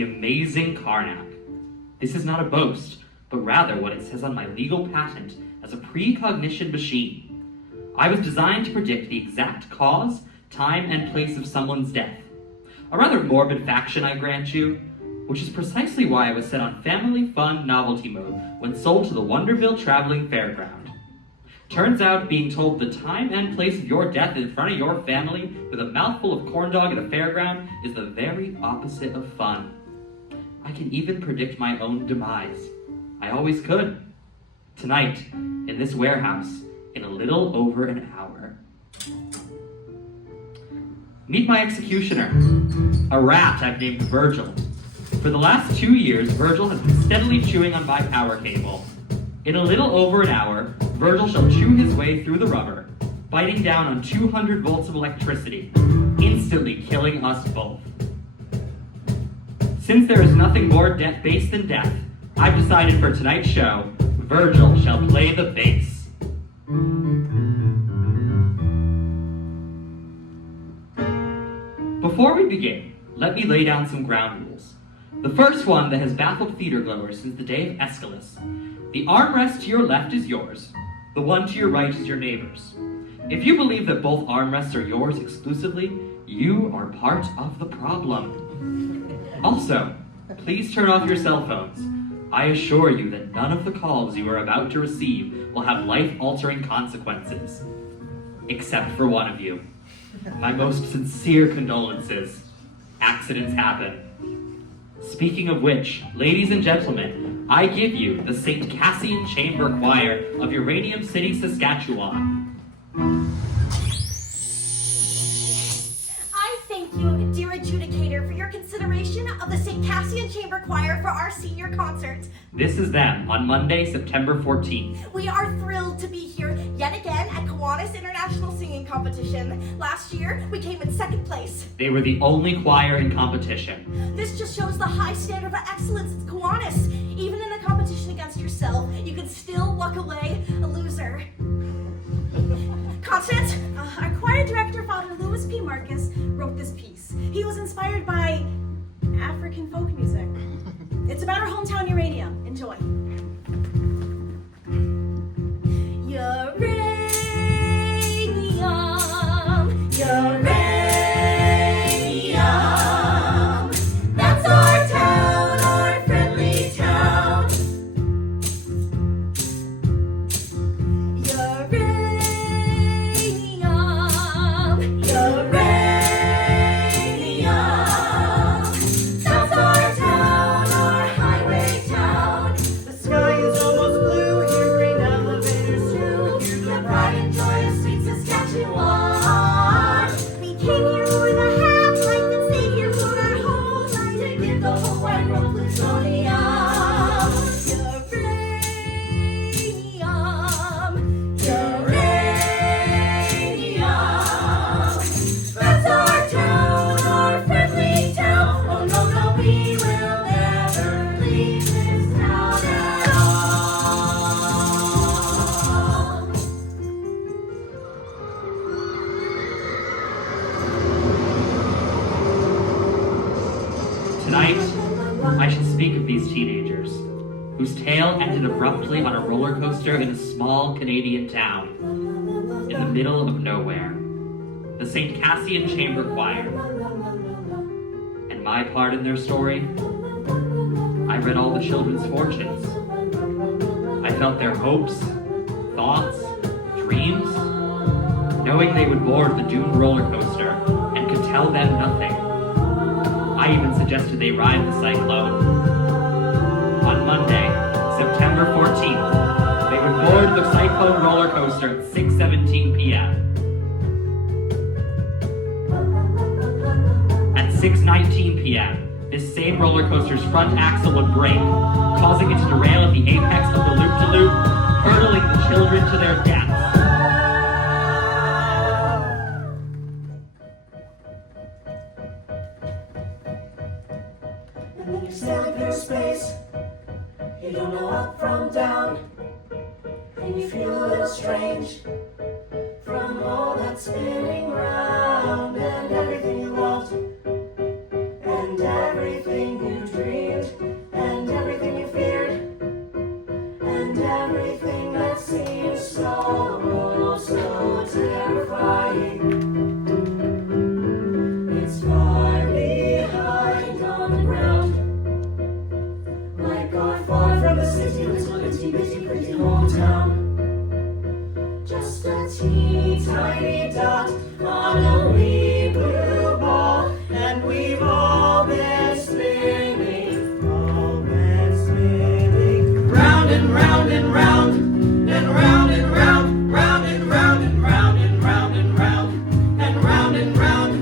the amazing Karnak. This is not a boast, but rather what it says on my legal patent as a precognition machine. I was designed to predict the exact cause, time, and place of someone's death. A rather morbid faction, I grant you, which is precisely why I was set on family fun novelty mode when sold to the Wonderville Traveling Fairground. Turns out being told the time and place of your death in front of your family with a mouthful of corn dog at a fairground is the very opposite of fun. I can even predict my own demise. I always could. Tonight, in this warehouse, in a little over an hour. Meet my executioner, a rat I've named Virgil. For the last 2 years, Virgil has been steadily chewing on my power cable. In a little over an hour, Virgil shall chew his way through the rubber, biting down on 200 volts of electricity, instantly killing us both. Since there is nothing more base than death, I've decided for tonight's show, Virgil shall play the bass. Before we begin, let me lay down some ground rules. The first one that has baffled theater goers since the day of Aeschylus. The armrest to your left is yours. The one to your right is your neighbor's. If you believe that both armrests are yours exclusively, you are part of the problem. Also, please turn off your cell phones. I assure you that none of the calls you are about to receive will have life-altering consequences. Except for one of you. My most sincere condolences. Accidents happen. Speaking of which, ladies and gentlemen, I give you the St. Cassian Chamber Choir of Uranium City, Saskatchewan. I thank you, dear adjudicator, for your consideration of the St. Cassian Chamber Choir for our senior concert. This is them on Monday, September 14th. We are thrilled to be here yet again at Kiwanis International Singing Competition. Last year, we came in second place. They were the only choir in competition. This just shows the high standard of excellence at Kiwanis. Even in a competition against yourself, you can still walk away a loser. Constance? Our choir director, Father Louis P. Marcus, wrote this piece. He was inspired by African folk music. It's about our hometown uranium. Enjoy. Uranium, uranium, that's our town, our friendly town. Uranium, uranium, that's our town, our highway town. The sky is almost blue, here green elevators too. Here's The pride and joy of sweet Saskatchewan. We came here for the half life and stayed here for our whole life to give the whole wide world plutonium. Uranium, that's our town, our friendly town. Oh no, no, we will never leave this town at all. Tonight, I should speak of these teenagers, whose tale ended abruptly on a roller coaster in a small Canadian town, in the middle of nowhere. The St. Cassian Chamber Choir. And my part in their story? I read all the children's fortunes. I felt their hopes, thoughts, dreams, knowing they would board the doomed roller coaster and could tell them nothing. I even suggested they ride the Cyclone. On Monday, September 14th, they would board the Cyclone roller coaster at 6:17 p.m. At 6:19 p.m., this same roller coaster's front axle would break, causing it to derail at the apex of the loop-de-loop, hurtling the children to their deaths. And then you stand in space. You don't know up from down. And you feel a little strange from all that spinning round. And everything you want and everything you do Busy, busy, busy hometown. Just a teeny tiny dot on a wee blue ball, and we've all been spinning, round and round and round, and round and round, round and round and round and round and round, and round and round.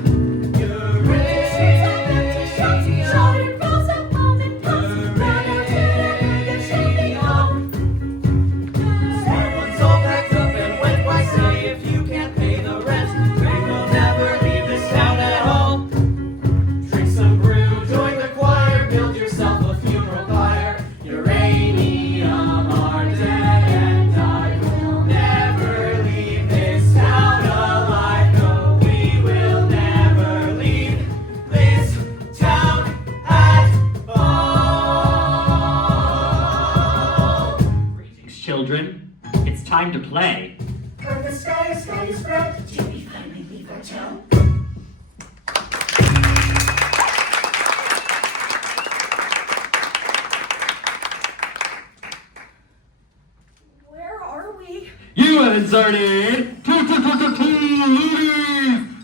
Everyone's all packed up and went. Why say if you can't pay the rent, they will never leave this town at all. Drink some brew, join the choir, build yourself a funeral pyre. Uranium are dead and I will never leave this town alive. No, we will never leave this town at all. Greetings, children. It's time to play. For the sky is red. Do we finally leave our town? Where are we? You have inserted Looties!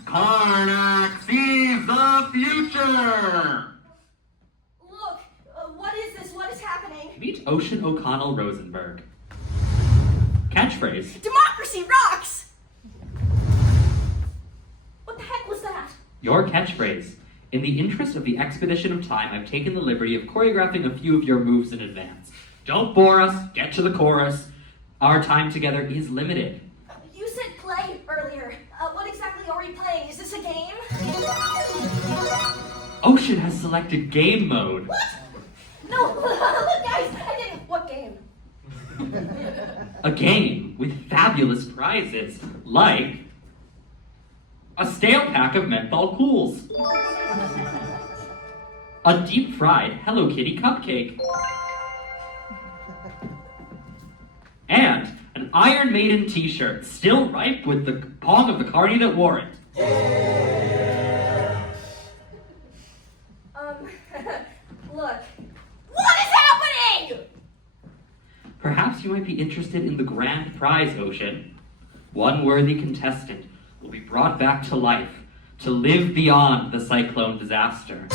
Karnak sees the future! Look, what is this? What is happening? Meet Ocean O'Connell Rosenberg. Catchphrase. Democracy rocks! What the heck was that? Your catchphrase. In the interest of the expedition of time, I've taken the liberty of choreographing a few of your moves in advance. Don't bore us, get to the chorus. Our time together is limited. You said play earlier. What exactly are we playing? Is this a game? Ocean has selected game mode. What? No, look guys, I didn't. What game? A game with fabulous prizes, like a stale pack of menthol cools, a deep-fried Hello Kitty cupcake, and an Iron Maiden t-shirt, still ripe with the pong of the carny that wore it. Look. What is happening? Perhaps you might be interested in the grand prize, Ocean. One worthy contestant will be brought back to life to live beyond the Cyclone disaster.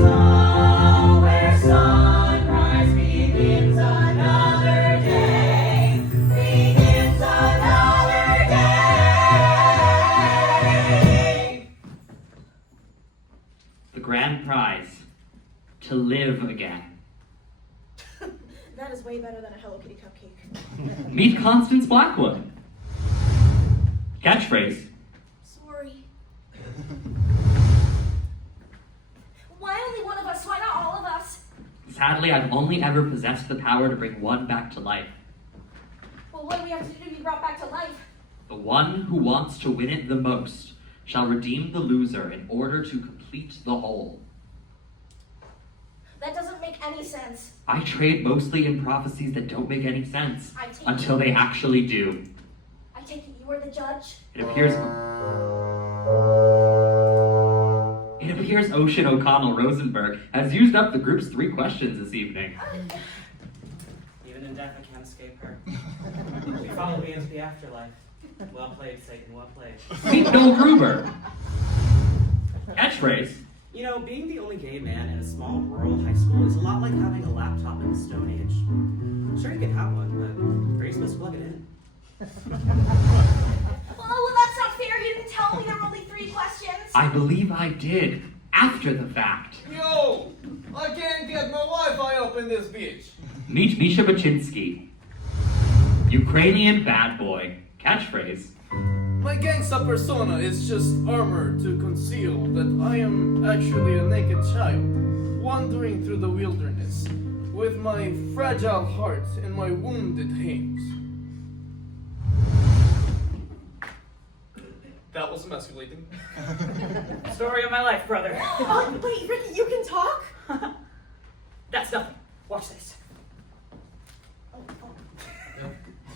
Somewhere sunrise begins another day. Begins another day. The grand prize, to live again. That is way better than a Hello Kitty cupcake. Meet Constance Blackwood. Catchphrase. Sorry. Why only one of us? Why not all of us? Sadly, I've only ever possessed the power to bring one back to life. Well, what do we have to do to be brought back to life? The one who wants to win it the most shall redeem the loser in order to complete the whole. That doesn't make any sense. I trade mostly in prophecies that don't make any sense I take until they actually do. I take it you were the judge? It appears Ocean O'Connell Rosenberg has used up the group's 3 questions this evening. Even in death, I can't escape her. She followed me into the afterlife. Well played, Satan, well played. Meet Bill Gruber. Catchphrase. You know, being the only gay man in a small rural high school is a lot like having a laptop in the Stone Age. Sure, you can have one, but where are you supposed to plug it in? Well, that's not fair. You didn't tell me there were only 3 questions. I believe I did, after the fact. Yo! I can't get my Wi-Fi up in this bitch! Meet Misha Baczynski. Ukrainian bad boy. Catchphrase. My gangsta persona is just armor to conceal that I am actually a naked child, wandering through the wilderness, with my fragile heart and my wounded hands. That was emasculating. Story of my life, brother. Oh, wait, Ricky, you can talk? That's nothing. Watch this.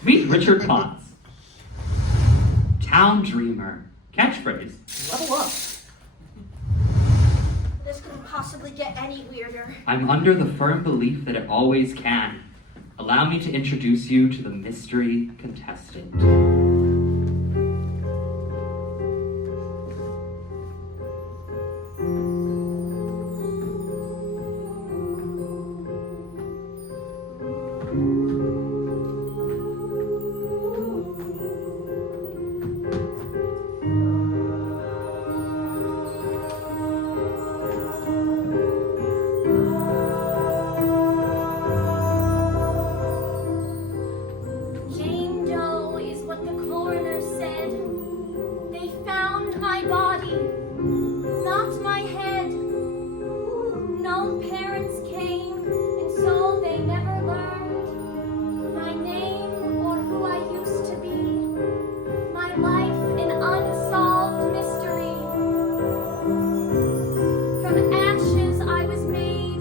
Meet Richard Potts. Town dreamer. Catchphrase. Level up. This couldn't possibly get any weirder. I'm under the firm belief that it always can. allow me to introduce you to the mystery contestant. Jane Doe is what the coroner said. They found my body, not my head. No parents came, and so they never learned my name or who I used to be. My life an unsolved mystery. From ashes I was made,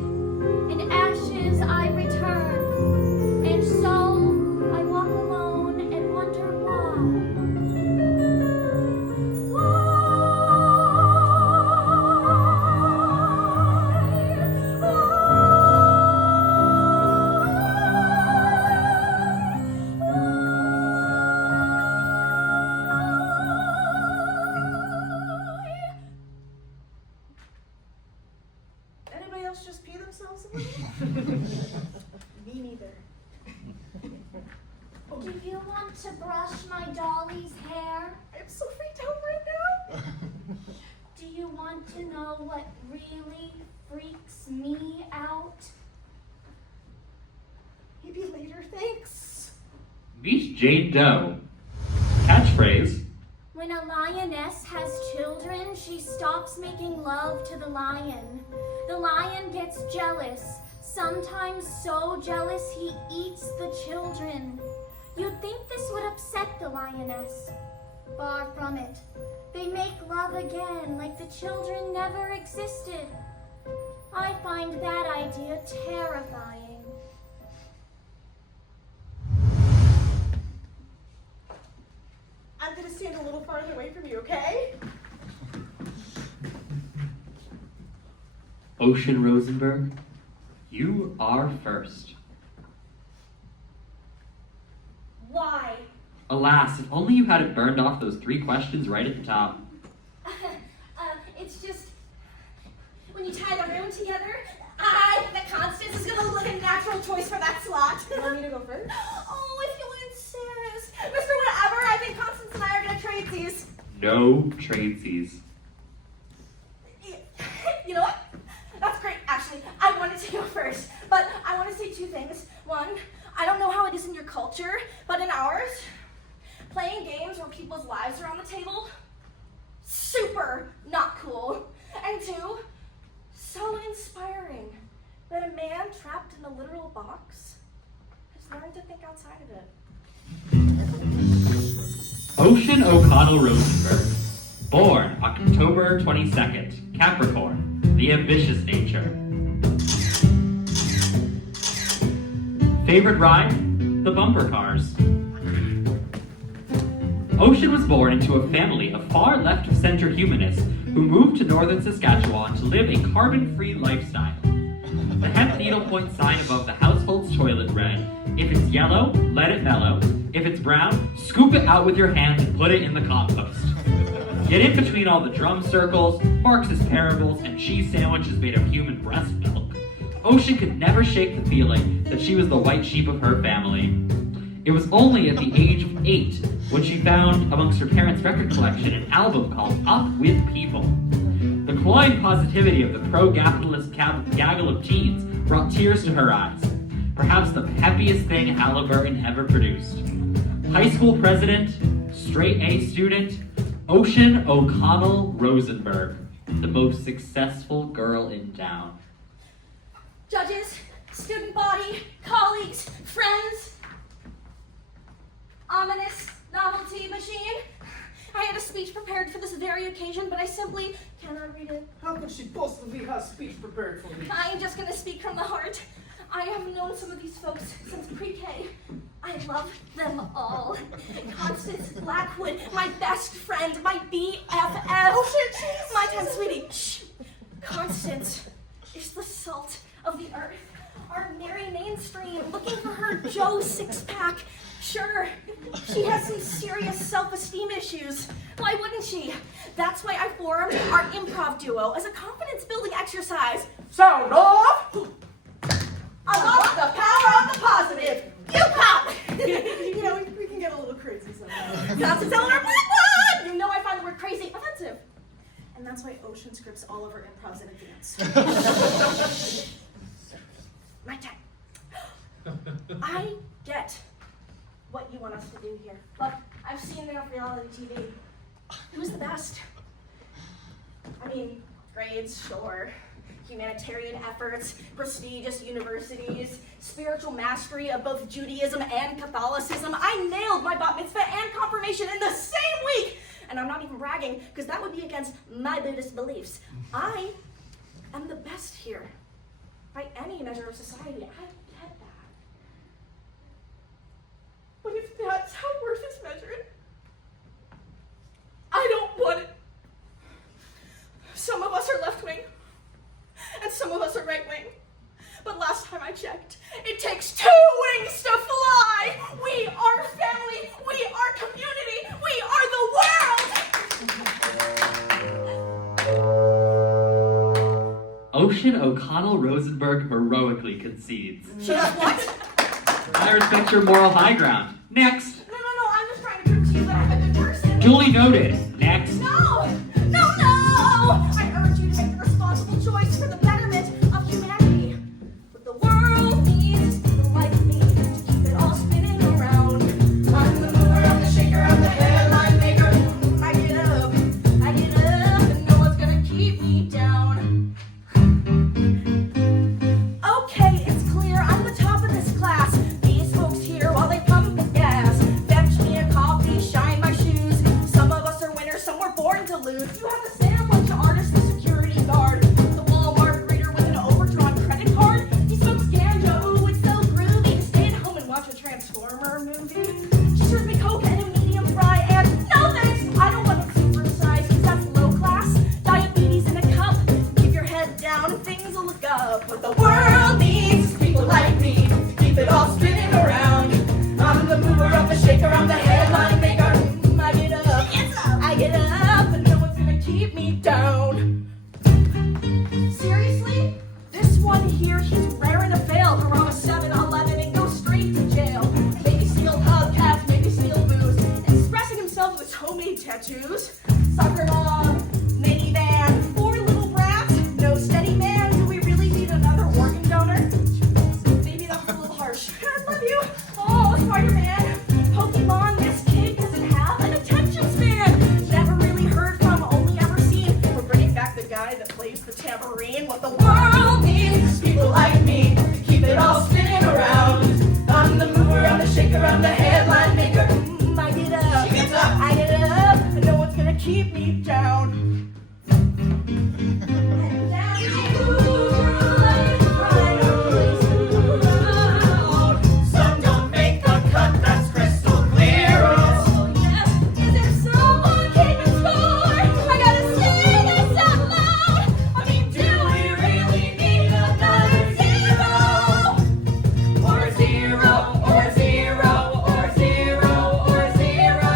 and ashes I return. And so I walk alone and wonder Anybody else just pee themselves a little? Me neither. Do you want to brush my dolly's hair? I'm so freaked out right now. Do you want to know what really freaks me out? Maybe later, thanks. Meet Jane Doe. Catchphrase: When a lioness has children, she stops making love to the lion. The lion gets jealous, sometimes so jealous he eats the children. You'd think this would upset the lioness. Far from it. They make love again like the children never existed. I find that idea terrifying. I'm gonna stand a little farther away from you, okay? Ocean Rosenberg, you are first. Why? Alas, if only you had it burned off those 3 questions right at the top. It's just, when you tie the room together, I think that Constance is gonna look a natural choice for that slot. You want me to go first? Oh, if you insist. Mr. Whatever, I think Constance and I are gonna trade these. No tradesies. You know what? That's great, actually. I wanted to go first, but I want to say 2 things. One, I don't know how it is in your culture, but in ours, playing games where people's lives are on the table, super not cool. And 2, so inspiring that a man trapped in a literal box has learned to think outside of it. Ocean O'Connell Rosenberg, born October 22nd, Capricorn, the ambitious nature. Favorite ride? The bumper cars. Ocean was born into a family of far left-of-center humanists who moved to northern Saskatchewan to live a carbon-free lifestyle. The hemp needlepoint sign above the household's toilet read, "If it's yellow, let it mellow. If it's brown, scoop it out with your hands and put it in the compost." Yet in between all the drum circles, Marxist parables, and cheese sandwiches made of human breast milk, Ocean could never shake the feeling that she was the white sheep of her family. It was only at the age of 8 when she found amongst her parents' record collection an album called Up With People. The cloying positivity of the pro-capitalist gaggle of teens brought tears to her eyes, perhaps the peppiest thing Halliburton ever produced. High school president, straight A student, Ocean O'Connell Rosenberg, the most successful girl in town. Judges, student body, colleagues, friends. Ominous novelty machine. I had a speech prepared for this very occasion, but I simply cannot read it. How could she possibly have speech prepared for me? I am just going to speak from the heart. I have known some of these folks since pre-K. I love them all. Constance Blackwood, my best friend, my BFF. Oh shit, my time, sweetie. Shh. Constance is the salt of the earth. our Mary Mainstream, looking for her Joe six-pack. Sure, she has some serious self-esteem issues. Why wouldn't she? That's why I formed our improv duo as a confidence-building exercise. Sound off! Unlock the power of the positive. You pop! You know, we can get a little crazy sometimes. That's a cellular blood! You know I find the word crazy offensive. And that's why Ocean scripts all of our improvs in advance. My time. I get what you want us to do here. Look, I've seen enough reality TV. Who's the best? I mean, grades, sure. Humanitarian efforts, prestigious universities, spiritual mastery of both Judaism and Catholicism. I nailed my bat mitzvah and confirmation in the same week! And I'm not even bragging, because that would be against my Buddhist beliefs. I am the best here. By any measure of society, I get that. But if that's how worth is measured, I don't want it. Some of us are left-wing, and some of us are right-wing. But last time I checked, it takes 2 wings to fly! We are family, we are community, we are the world! Ocean O'Connell Rosenberg heroically concedes. She does what? I respect your moral high ground. Next. No, I'm just trying to prove to you that I'm a good person. Duly noted. Next. No! I urge you to make the responsible choice for the betterment of humanity. What the world needs is people like me to keep it all spinning around. I'm the mover, I'm the shaker, I'm the headline maker. I get up, and no one's gonna keep me down. Okay, it's clear, I'm the top of this class. These folks here, while they pump the gas, fetch me a coffee, shine my shoes. Some of us are winners, some were born to lose. You have the sandwich artist, the security guard, the Walmart greeter with an overdrawn credit card. He smokes ganja, ooh, it's so groovy to stay at home and watch a Transformer movie. She serves me Coke and a medium fry, and no thanks, I don't want it supersized, cause that's low class. Diabetes in a cup, keep your head down and things will look up. What the world needs is people like me to keep it all spinning around. I'm the mover, I'm the shaker, I'm the headline maker. I get up, and no one's gonna keep me down. Seriously? This one here, he's raring to fail to rob a 7-Eleven and go straight to jail. Maybe steal hubcaps, maybe steal booze, expressing himself with homemade tattoos. Soccer mom, minivan, 4 little brats, no steady man. Do we really need another organ donor? Maybe that's a little harsh. I love you. Oh, Spider-Man. Pokemon, this kid doesn't have an attention span. Never really heard from, only ever seen. We're bringing back the guy that plays the tambourine. What the world needs is people like me to keep it all spinning around. I'm the mover, I'm the shaker, I'm the headline maker. I get up, I get up, and no one's gonna keep me down. And down Some don't make the cut, that's crystal clear. oh, yes, is it someone keeping score? I gotta say this out loud. I mean, do we really need another zero? Or zero, or zero, or zero, or zero.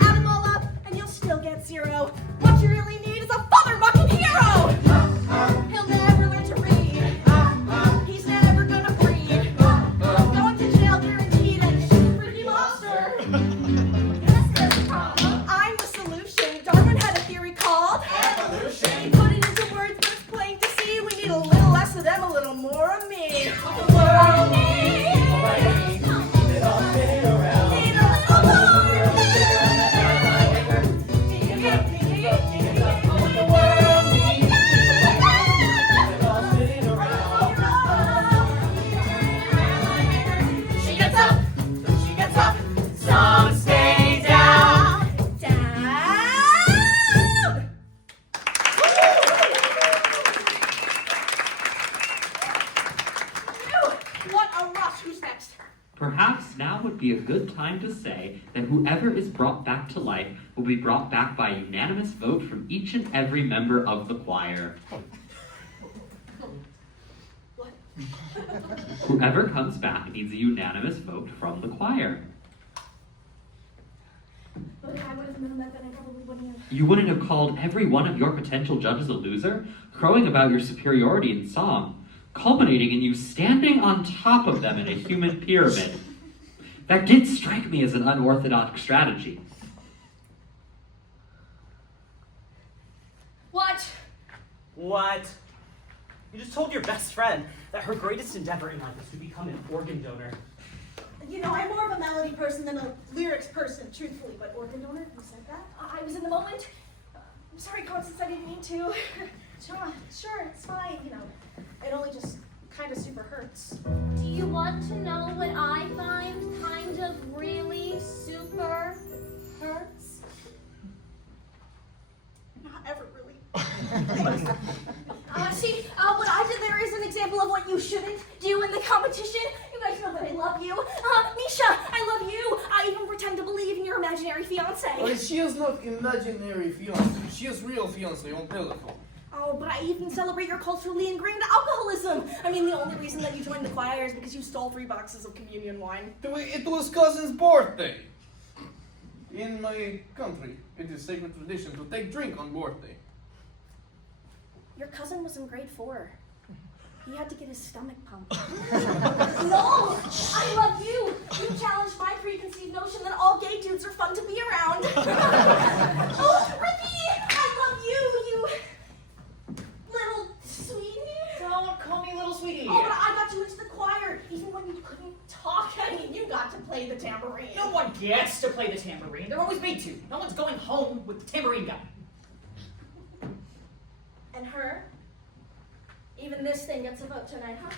Add them all up, and you'll still get 0. What you really need is a father-mucking hero. He'll never learn to read. He's never gonna breed. Going to jail guaranteed, and she's a freaky monster. Yes, the problem. I'm the solution. Darwin had a theory called evolution. He put it into words, but it's plain to see we need a little less of them, a little more of me. What the world needs. Keep it all spinning around. Need a little more of me. What the world needs. Keep it all spinning around. She gets up, Some stay down. down. What a rush! Who's next? Perhaps now would be a good time to say that whoever is brought back to life will be brought back by unanimous vote from each and every member of the choir. What? Whoever comes back needs a unanimous vote from the choir. But if I would have known that, then I probably wouldn't have. You wouldn't have called every one of your potential judges a loser, crowing about your superiority in song, culminating in you standing on top of them in a human pyramid. That did strike me as an unorthodox strategy. What? What? You just told your best friend that her greatest endeavor in life is to become an organ donor. You know, I'm more of a melody person than a lyrics person, truthfully, but organ donor, who said that? I was in the moment. I'm sorry, Constance, I didn't mean to. Sure, it's fine, you know. It only just kind of super hurts. Do you want to know what I find kind of really super hurts? Not ever really. What I did there is an example of what you shouldn't do in the competition. You guys know that I love you. Misha, I love you. I even pretend to believe in your imaginary fiance. She is not imaginary fiance. She is real fiance on telephone. Oh, but I even celebrate your culturally ingrained alcoholism. I mean, the only reason that you joined the choir is because you stole 3 boxes of communion wine. It was cousin's birthday. In my country, it is sacred tradition to take drink on birthday. Your cousin was in grade 4. He had to get his stomach pumped. No! I love you! You challenged my preconceived notion that all gay dudes are fun to be around. Oh, Ricky! I love you, you little sweetie. Don't call me little sweetie. Oh, but I got you into the choir, even when you couldn't talk. I mean, you got to play the tambourine. No one gets to play the tambourine. They're always made to. No one's going home with the tambourine guy. And her? Even this thing gets a vote tonight, huh?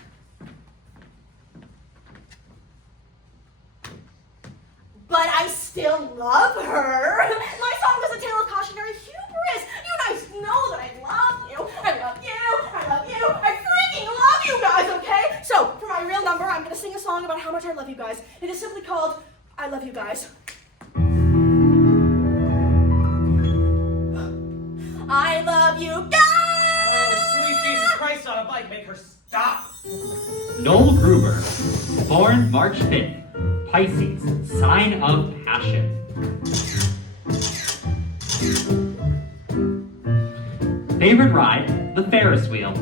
But I still love her. My song was a tale of cautionary hubris. You guys know that I love you. I love you. I love you. I freaking love you guys, okay? So, for my real number, I'm going to sing a song about how much I love you guys. It is simply called I Love You Guys. I love you guys. Sweet Jesus Christ on a bike, make her stop! Noel Gruber, born March 5th, Pisces, sign of passion. Favorite ride? The Ferris wheel.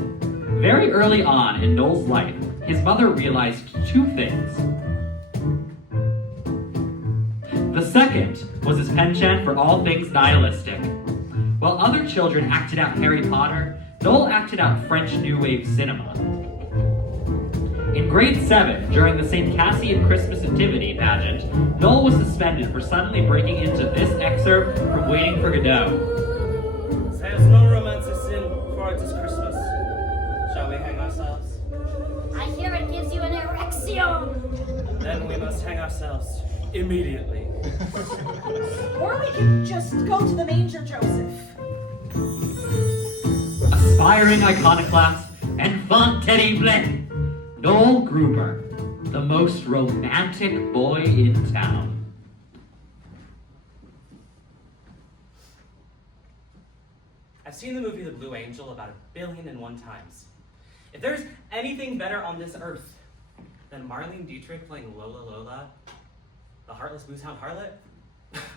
Very early on in Noel's life, his mother realized 2 things. The second was his penchant for all things nihilistic. While other children acted out Harry Potter, Noel acted out French New Wave cinema. In grade 7, during the St. Cassian Christmas Nativity pageant, Noel was suspended for suddenly breaking into this excerpt from Waiting for Godot. Says no romance is sin, for it is Christmas. Shall we hang ourselves? I hear it gives you an erection. Then we must hang ourselves immediately. Or we could just go to the manger, Joseph. Aspiring iconoclast and font terrible, Noel Gruber, the most romantic boy in town. I've seen the movie The Blue Angel about 1,000,001 times. If there's anything better on this earth than Marlene Dietrich playing Lola Lola, the heartless booze-hound harlot,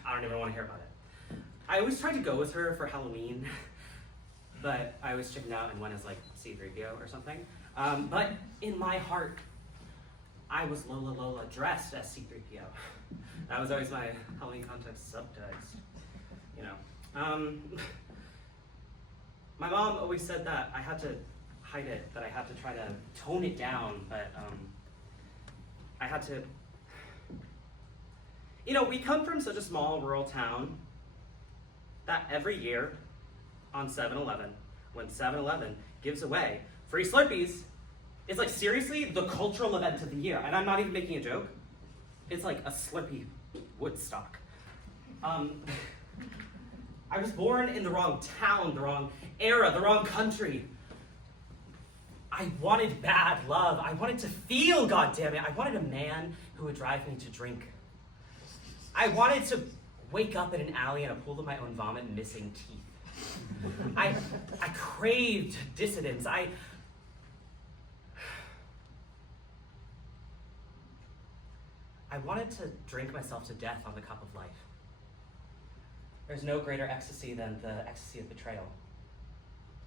I don't even want to hear about it. I always tried to go with her for Halloween, but I always chickened out and went as like C-3PO or something. But in my heart, I was Lola Lola dressed as C-3PO. That was always my Halloween context subtext, you know. My mom always said that I had to hide it, that I had to try to tone it down, but I had to. You know, we come from such a small rural town that every year on 7-Eleven, when 7-Eleven gives away free Slurpees, it's like seriously the cultural event of the year. And I'm not even making a joke. It's like a Slurpee Woodstock. I was born in the wrong town, the wrong era, the wrong country. I wanted bad love. I wanted to feel, goddammit. I wanted a man who would drive me to drink. I wanted to wake up in an alley in a pool of my own vomit, missing teeth. I craved dissidence. I wanted to drink myself to death on the cup of life. There's no greater ecstasy than the ecstasy of betrayal.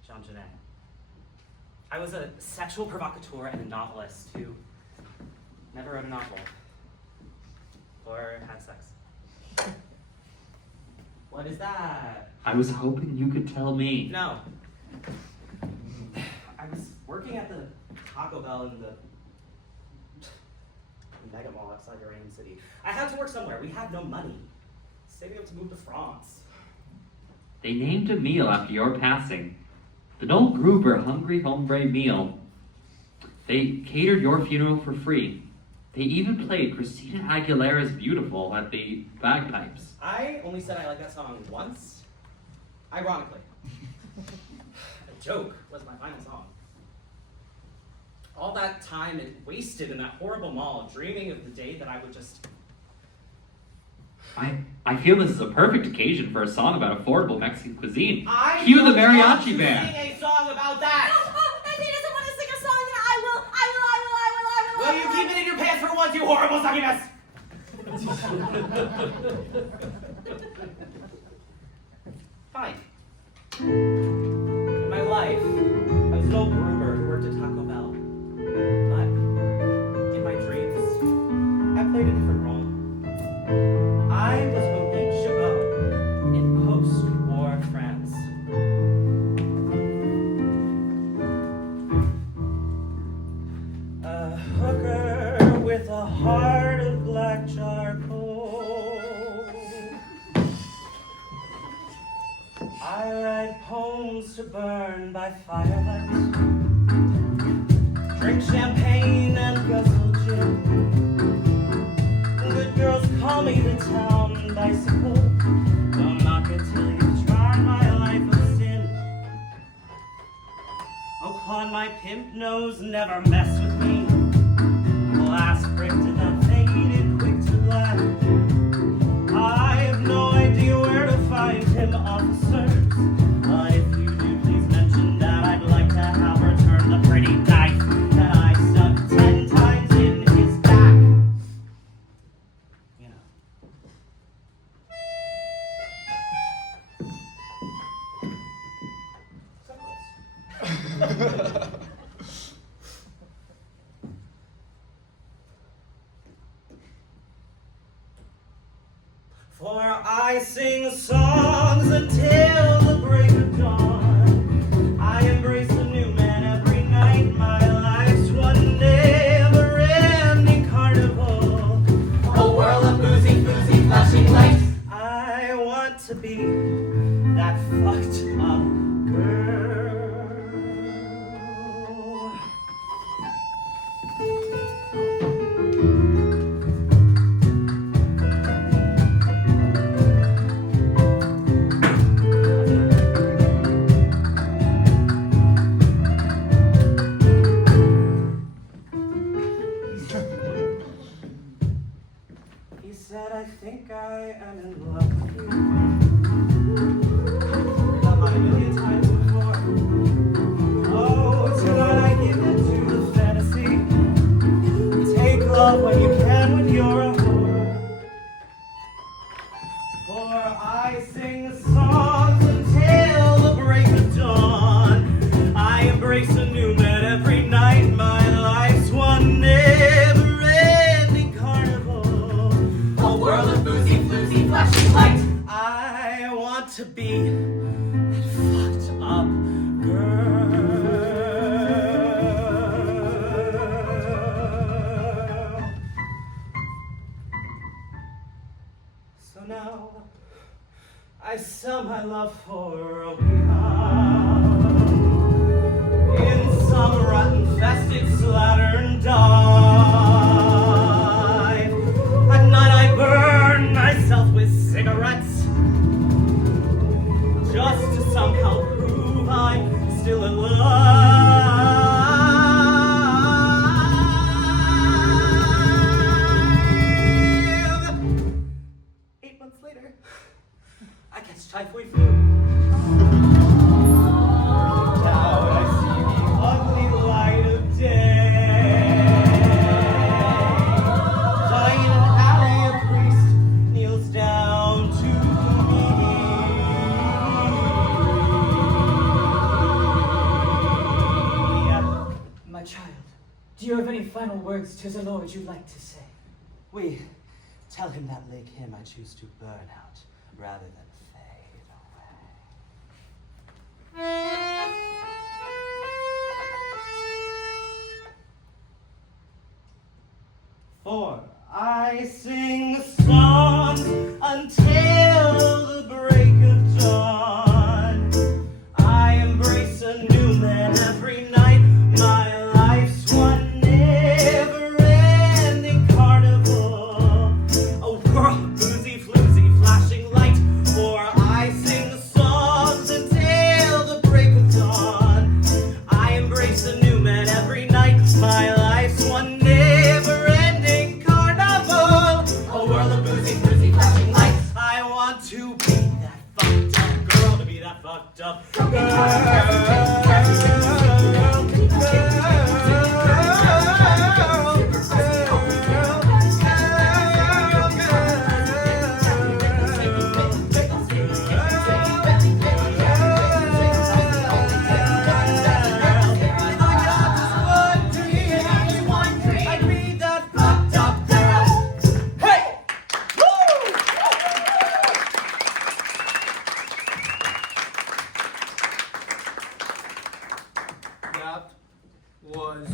Jean Genet. I was a sexual provocateur and a novelist who never wrote a novel. Or had sex. What is that? I was hoping you could tell me. No. I was working at the Taco Bell in the mega mall outside Uranium City. I had to work somewhere. We had no money. Saving up to move to France. They named a meal after your passing. The Noel Gruber Hungry Hombre meal. They catered your funeral for free. They even played Christina Aguilera's Beautiful at the bagpipes. I only said I liked that song once. Ironically. A Joke was my final song. All that time it wasted in that horrible mall, dreaming of the day that I would just... I feel this is a perfect occasion for a song about affordable Mexican cuisine. I Cue the don't want mariachi to band. sing a song about that! If he doesn't want to sing a song, then I will. Will you keep it in your pants for once, you horrible suckiness? Fine. In my life, I was an old groomer who worked at Taco Bell. But in my dreams, I played a different role. I was Monique Chabot in post-war France. A hooker with a heart of black charcoal. I write poems to burn by firelight. Drink champagne and guzzle gin. Good girls call me the town bicycle. Don't knock it till you try my life of sin. Oh, Claude, my pimp nose, never mess with me. Last brick to the faded, quick to black. I have no idea where to find him, officers. But if you do, please mention that I'd like to have returned the pretty knife that I stuck 10 times in his back. You know. So close. For I sing songs until the break of dawn. I embrace a new man every night. My life's one never-ending carnival. A whirl of boozy, flashing lights. I want to be that fucked up girl. He said, I think I am in love with you. Not a million times before. Oh, tonight I give in to the fantasy. Take love when you can when you're a whore. For I sing songs until the break of dawn. I embrace a new man every night. My life's one never-ending carnival. A whirl of boozy, flashing lights. I want to be that fucked up girl. So now I sell my love for a weekend in some rotten-fested slattern dive. At night I burn myself with cigarettes just to somehow prove I'm still alive. 8 months later, I catch typhoid flu. any final words to the Lord you'd like to say? We tell him that like him I choose to burn out rather than fade away. For I sing songs until the break of dawn. I embrace a new man every night. My life's one never-ending carnival, a world of boozy, floozy, flashing light. For I sing songs until the break of dawn. I embrace a new man every night. My life's one never-ending carnival, a world of boozy, floozy, flashing lights. I want to be that fucked up girl, to be that fucked up That was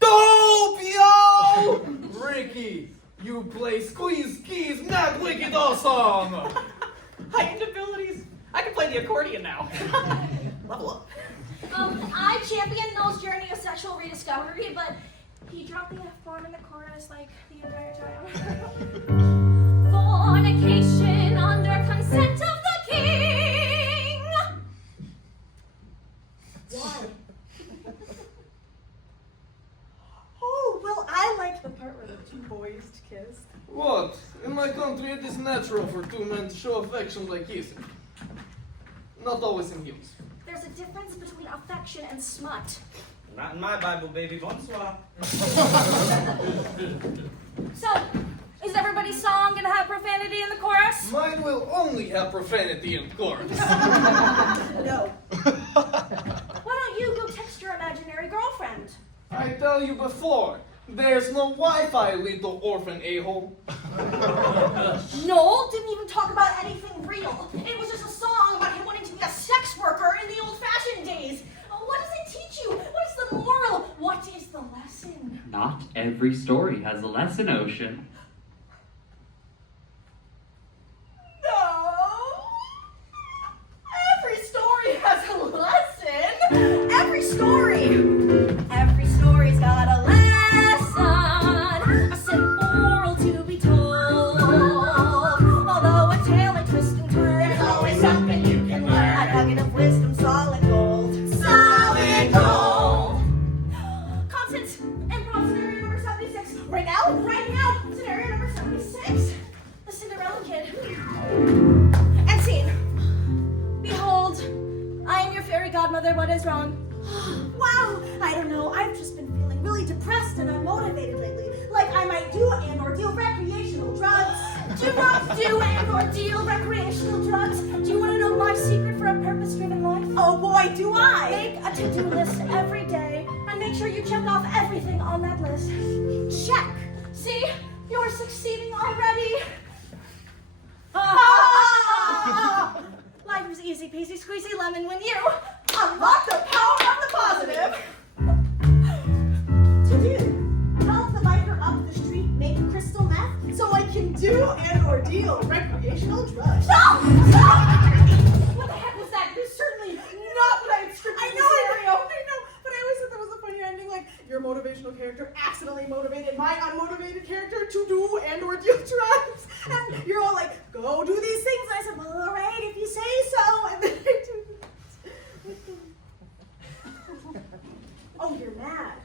dope, yo! Ricky, you play squeeze skis, not wicked awesome! Heightened abilities. I can play the accordion now. Level up. I championed Noel's journey of sexual rediscovery, but he dropped the F-bomb in the chorus like the entire time. Fornication under consent of the king. Why? Oh, well, I like the part where the two boys kissed. What? In my country, it is natural for two men to show affection by kissing. Not always in heels. There's a difference between affection and smut. Not in my Bible, baby. Bonsoir. So, is everybody's song gonna have profanity in the chorus? Mine will only have profanity in chorus. No. Why don't you go text your imaginary girlfriend? I tell you before, there's no Wi-Fi, little orphan a-hole. Noel didn't even talk about anything real. It was just a song about him wanting to be a sex worker in the old-fashioned days. What does it teach you? What is the moral? What is the lesson? Not every story has a lesson, Ocean. No. Every story has a lesson. Every story's got a lesson. A simple moral to be told. Although a tale may twist and turn, there's always something you can learn. A nugget of wisdom, solid gold. Solid gold. Constance, improv scenario number 76. Right now, scenario number 76. The Cinderella Kid. And scene. Behold, I am your fairy godmother. What is wrong? Wow, I don't know. I've just been feeling really depressed and unmotivated lately. Like I might do and or deal recreational drugs. Do not do and or deal recreational drugs. Do you want to know my secret for a purpose-driven life? Oh boy, do I! Make a to-do list every day and make sure you check off everything on that list. Check. See, you're succeeding already. Life was easy peasy squeezy lemon when you unlock the power of the positive. To do, help the biker up the street make crystal meth so I can do and or deal recreational drugs. Stop! What the heck was that? This is certainly not what I had scripted in the scenario. I know, but I always thought that was a funny ending. Like your motivational character accidentally motivated my unmotivated character to do and or deal drugs, and you're all like, "Go do these things." And I said, "Well, all right, if you say so." And then I do. Oh, you're mad.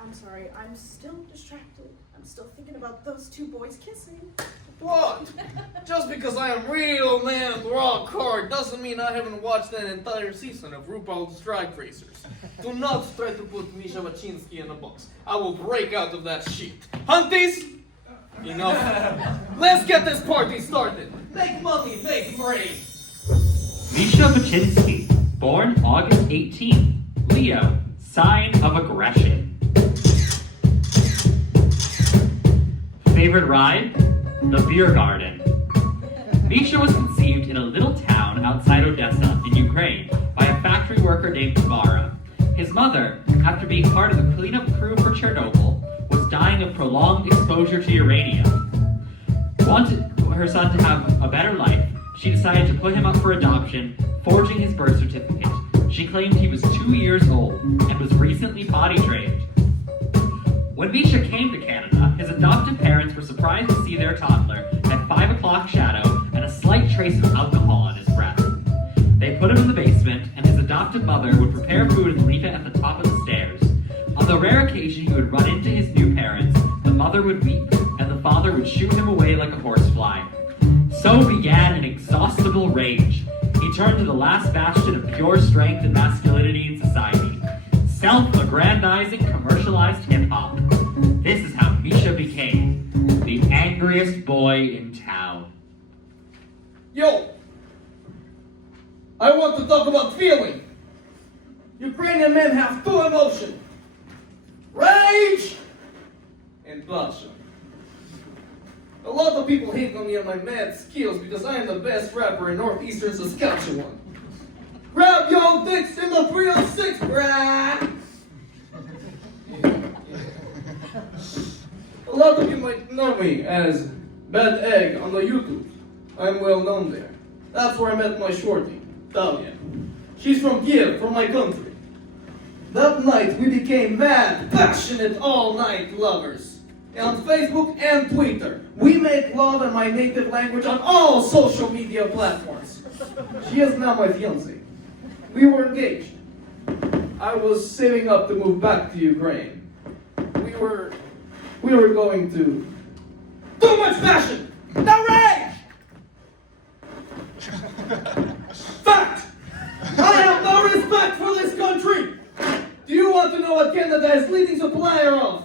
I'm sorry. I'm still distracted. I'm still thinking about those two boys kissing. What? Just because I am real man rock hard doesn't mean I haven't watched an entire season of RuPaul's Drag Racers. Do not try to put Misha Waczynski in a box. I will break out of that shit. Hunties! Enough. Let's get this party started. Make money, make brave. Misha Waczynski, born August 18th, Leo, sign of aggression. favorite ride? The beer garden. Misha was conceived in a little town outside Odessa in Ukraine by a factory worker named Tamara. His mother, after being part of the cleanup crew for Chernobyl, was dying of prolonged exposure to uranium. Wanted her son to have a better life, she decided to put him up for adoption, forging his birth certificate. She claimed he was 2 years old and was recently potty trained. When Misha came to Canada, his adoptive parents were surprised to see their toddler had 5 o'clock shadow and a slight trace of alcohol on his breath. They put him in the basement, and his adoptive mother would prepare food and leave it at the top of the stairs. On the rare occasion he would run into his new parents, the mother would weep, and the father would shoo him away like a horsefly. So began an inexhaustible rage. He turned to the last bastion of pure strength and masculinity in society. Self-aggrandizing, commercialized hip-hop. This is how Misha became the angriest boy in town. Yo! I want to talk about feeling. Ukrainian men have 2 emotions. Rage and bloodshed. A lot of people hate on me and my mad skills because I am the best rapper in northeastern Saskatchewan. Grab your dicks in the 306, brah! A lot of you might know me as Bad Egg on the YouTube. I'm well known there. That's where I met my shorty, Talia. She's from Kiev, from my country. That night we became mad, passionate, all-night lovers. And on Facebook and Twitter, we make love in my native language on all social media platforms. She is now my fiancée. We were engaged. I was saving up to move back to Ukraine. We were going to... Too much passion! No rage! Fact! I have no respect for this country! Do you want to know what Canada is leading supplier of?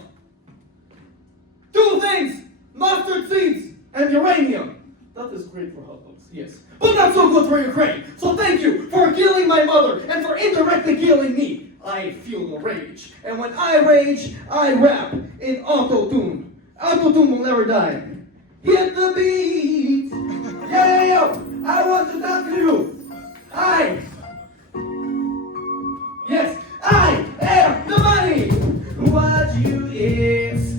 2 things! Mustard seeds and uranium. That is great for hot dogs, yes. But not so good for Ukraine. So thank you for killing my mother and for indirectly killing me. I feel the rage. And when I rage, I rap in auto-tune. Auto-tune will never die. Hit the beat! Yo! I want to talk to you! Yes, I am the money! What you is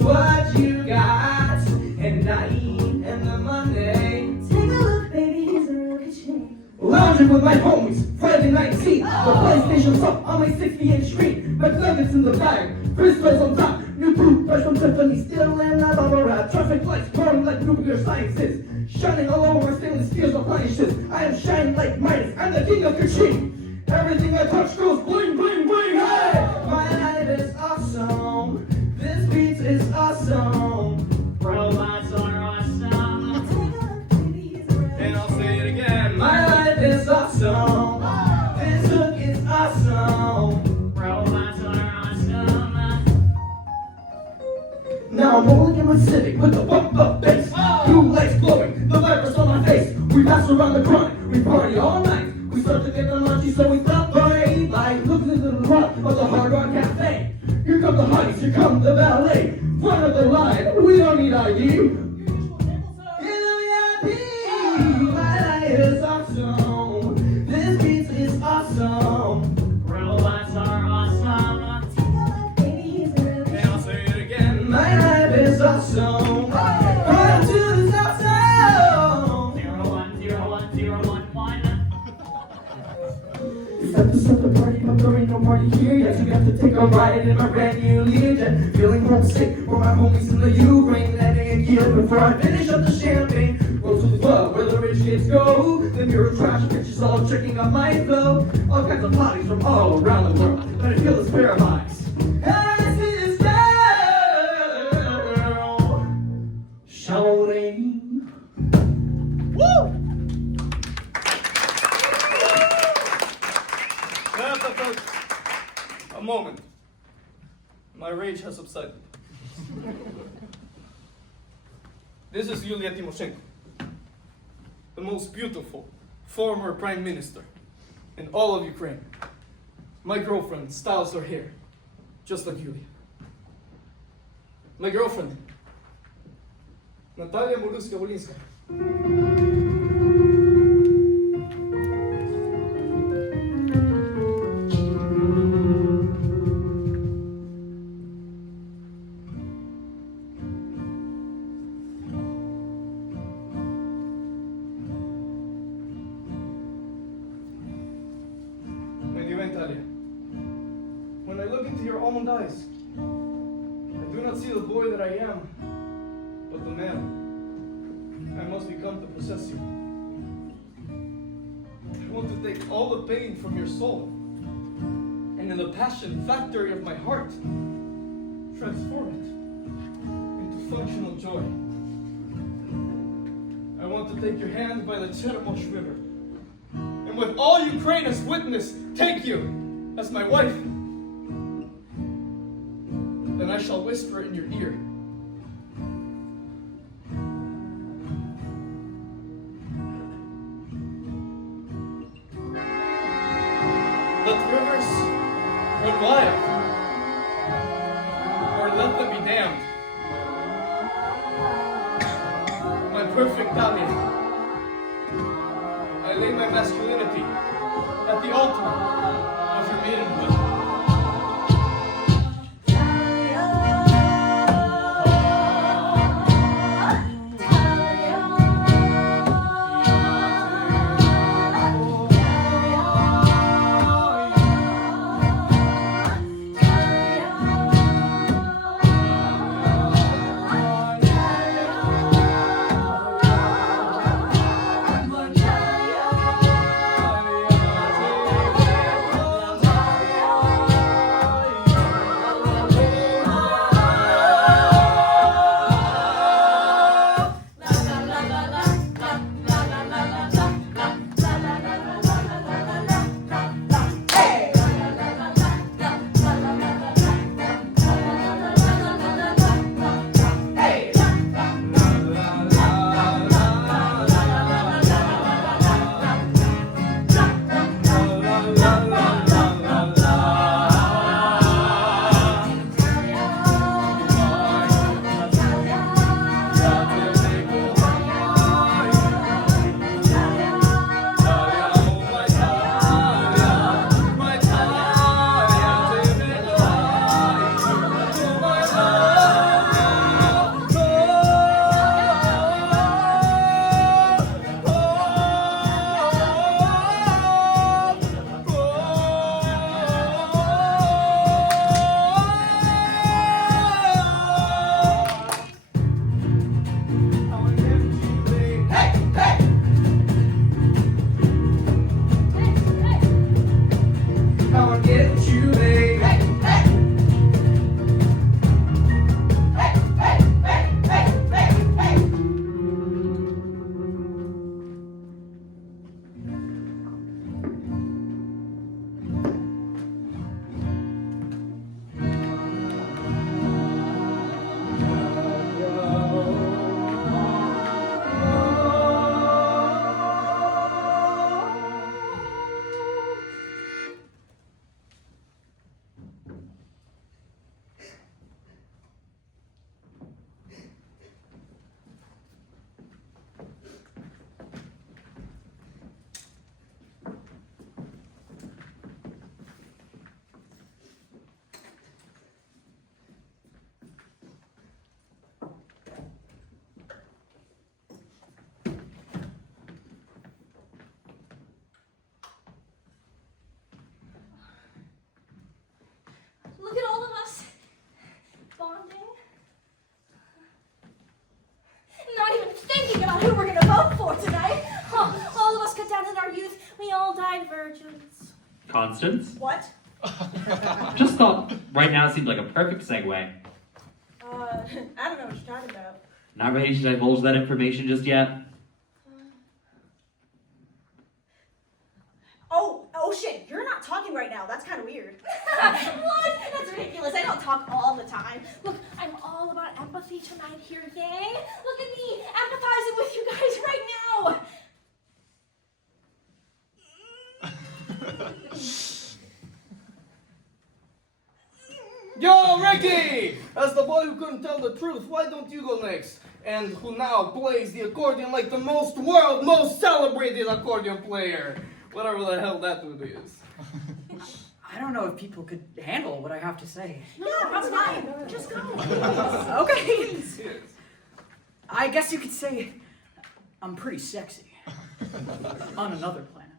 what you got. And I am the money. Take a look, baby, he's a real shame. Lounging with my homies, Friday night seat. The PlayStation's up on my 60-inch screen. McNuggets in the bag, Frisbees on top. New toothbrush from Tiffany, still in that bubble wrap. Traffic lights burning like nuclear sciences. Shining all over my stainless steel's appliances. I am shining like Midas, I'm the king of Kaching. Everything I touch goes bling, bling, bling, hey! My life is awesome. This beat is awesome. Robots are awesome. Take a look, baby, he's a real And I'll say it again. My life is awesome. This hook is awesome. Robots are awesome. Now I'm rolling in my Civic with the bump up bass. Blue lights glowing, the virus on my face. We pass around the grind, we party all night. We start to get lunchy, so we stop by. Like looking into the rock of the Hard Rock Cafe. Here come the hotties, here come the valet. Front of the line, we don't need ID. In the VIP, my life is awesome. This beat is awesome. Robots are awesome. Take a look, baby, he's a real And I'll say it again. My life is awesome. Part 2 is awesome. 010101. It's at the Supper party, but there ain't no party here yet. You got to take a ride in my brand new Learjet. Feeling homesick for my homies in the Ukraine. Landing in Kiev before I finish up the champagne. Go to the club where the rich kids go. The mirror trash bitches all checking out my flow. All kinds of parties from all around the world. But I feel this paradise. And I see this girl shouting. Woo! A moment. My rage has subsided. This is Yulia Tymoshenko, the most beautiful former prime minister in all of Ukraine. My girlfriend styles her hair just like Yulia. My girlfriend Natalia Moruska-Wolinska. My dear Natalia, when I look into your almond eyes, I do not see the boy that I am, but the man I must become to possess you. I want to take all the pain from your soul, and in the passion factory of my heart, transform it into functional joy. I want to take your hand by the Cheremosh River, and with all Ukraine as witness, take you as my wife. Then I shall whisper in your ear, let rivers run wild, or let them be damned. My perfect Talia, I lay my masculinity at the altar of your maidenhood. Look at all of us bonding. Not even thinking about who we're gonna vote for tonight. Oh, all of us cut down in our youth. We all died virgins. Constance? What? Just thought right now seemed like a perfect segue. I don't know what you're talking about. Not ready to divulge that information just yet? Oh shit, you're not talking right now. That's kind of weird. What? That's ridiculous. I don't talk all the time. Look, I'm all about empathy tonight here, gang. Look at me, empathizing with you guys right now. Yo, Ricky! As the boy who couldn't tell the truth, why don't you go next? and who now plays the accordion like the most celebrated accordion player. Whatever the hell that dude is. I don't know if people could handle what I have to say. Yeah, that's fine. Just go. Okay. Yes. I guess you could say I'm pretty sexy. On another planet.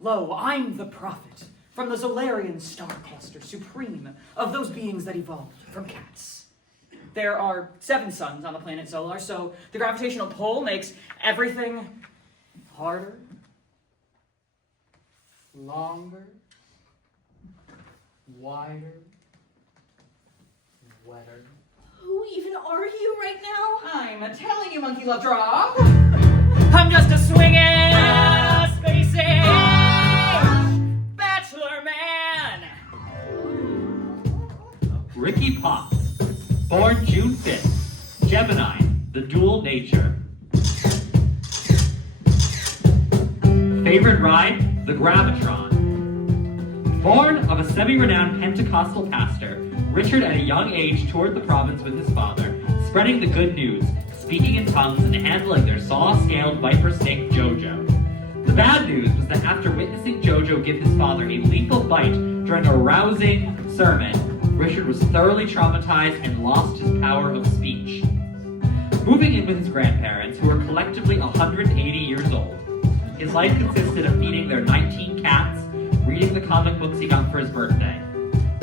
Lo, I'm the prophet from the Zolarian star cluster, supreme of those beings that evolved from cats. There are 7 suns on the planet Zolar, so the gravitational pull makes everything harder, longer, wider, wetter. Who even are you right now? I'm telling you, Monkey Love Drop. I'm just a swinging, spacing bachelor man. Ricky Potts, born June 5th, Gemini, the dual nature. Favorite ride? The Gravitron. Born of a semi-renowned Pentecostal pastor, Richard at a young age toured the province with his father, spreading the good news, speaking in tongues, and handling their saw-scaled viper snake Jojo. The bad news was that after witnessing Jojo give his father a lethal bite during a rousing sermon, Richard was thoroughly traumatized and lost his power of speech. Moving in with his grandparents, who were collectively 180 years old, his life consisted of feeding their 19 cats, reading the comic books he got for his birthday.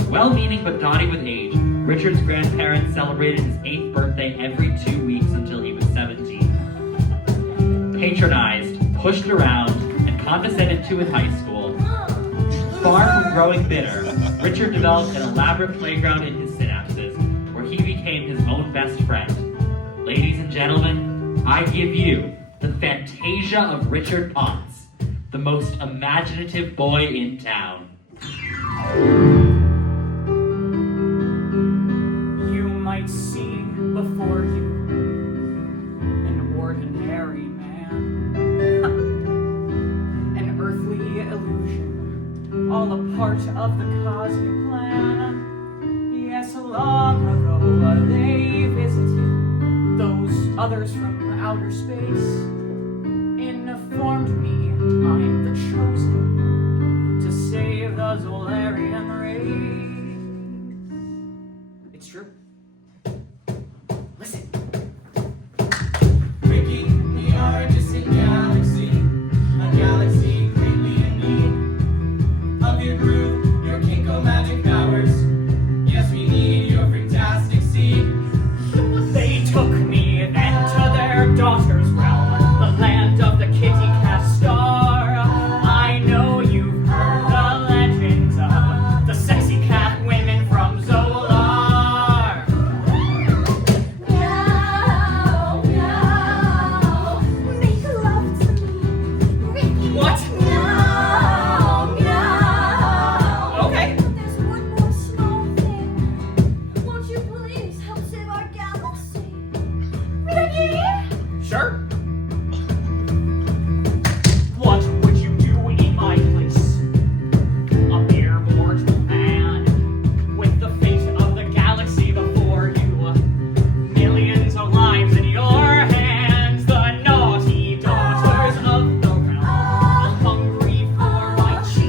Well-meaning but naughty with age, Richard's grandparents celebrated his 8th birthday every 2 weeks until he was 17. Patronized, pushed around, and condescended to in high school, far from growing bitter, Richard developed an elaborate playground in his synapses, where he became his own best friend. Ladies and gentlemen, I give you the Fantasia of Richard Potts, the most imaginative boy in town. You might see before you an ordinary man, an earthly illusion, all a part of the cosmic plan. Yes, long ago they visited those others from outer space, informed me I'm the chosen to save the Zolarian race. It's true. Listen. Ricky, we are a distant galaxy, a galaxy greatly in need of your groove, your kinko magic powers. Yes, we need your fantastic seed. They took me then to their daughter's realm, the land of the kitty cat star. I know you've heard the legends of the sexy cat women from Zolar. Meow, meow. Make love to me, Ricky. What? Meow, meow. Okay. There's one more small thing. Won't you please help save our galaxy? Ricky? Sure. What would you do in my place? A mere mortal man, with the fate of the galaxy before you. Millions of lives in your hands, the naughty daughters of the realm, hungry for my chi.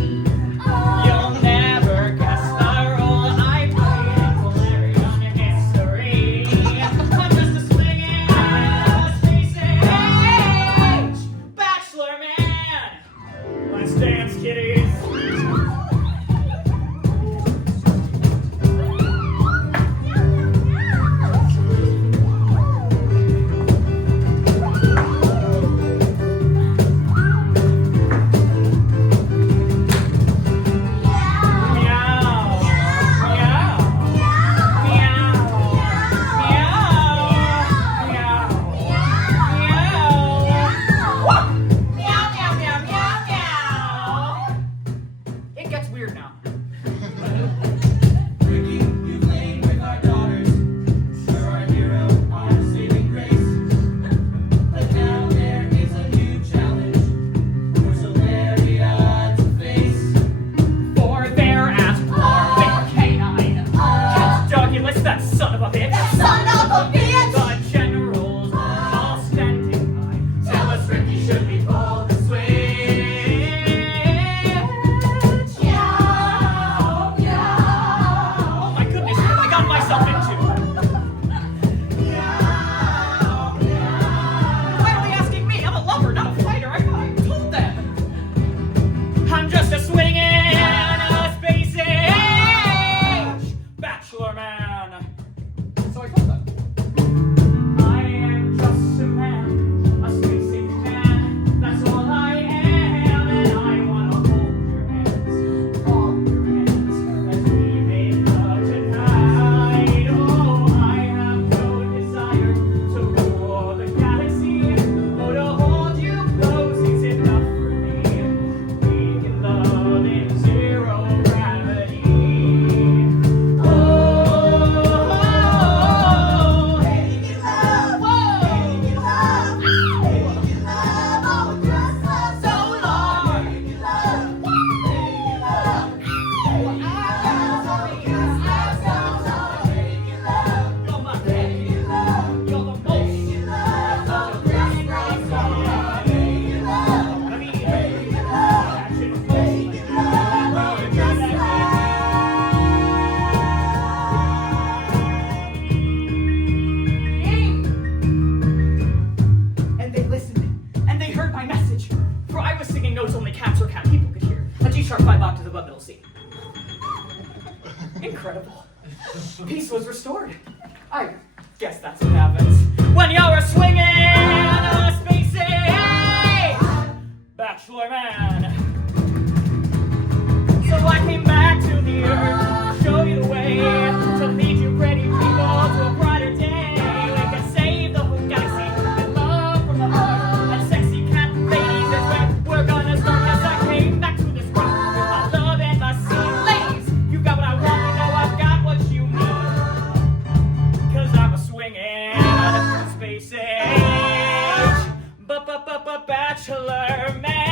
You'll never guess the role I played in Valerian history. I'm just a swinging, spacing bachelor man. Let's dance, kitties. Meow. Meow. Meow. Meow. Meow. Meow. Meow, meow, meow, meow, meow. It gets weird now. Ricky, you played with our daughters. You're our hero, our saving grace. But now there is a new challenge for Solaria to face. For there at our canine, Count Douglas, that son of a bitch. Son of a bitch! The general meant to. Why are they asking me? I'm a lover, not a fighter. I told them. I'm just a swinging, a space age bachelor man. So I told them. I am just a man, a space age man. That's all I am, and I wanna hold your hands, all your hands, as we make love tonight. Oh, I have no desire to rule the galaxy. Oh, to hold you close is enough for me. We can love in zero gravity. Oh, making love, making love, making love, oh, just love so long. Making love, making love, making love, you're my making love, you're the most making love, oh, just love so long. Making love, making love, making love, oh, just And they listened, and they heard my message, for I was singing notes only cats or cat people could hear. A G sharp 5 octaves above middle C. Incredible. Peace was restored. I guess that's what happens when you're a swinging a space age bachelor man. So I came back to the earth, show you the way, to lead you pretty people to a brighter day. We can save the whole galaxy with love from the heart. And sexy cat ladies is where we're gonna start. Yes, I came back to this rock with my love and my sea. Ladies, you got what I want, you know I've got what you need. 'Cause I'm a swinging space age bachelor man.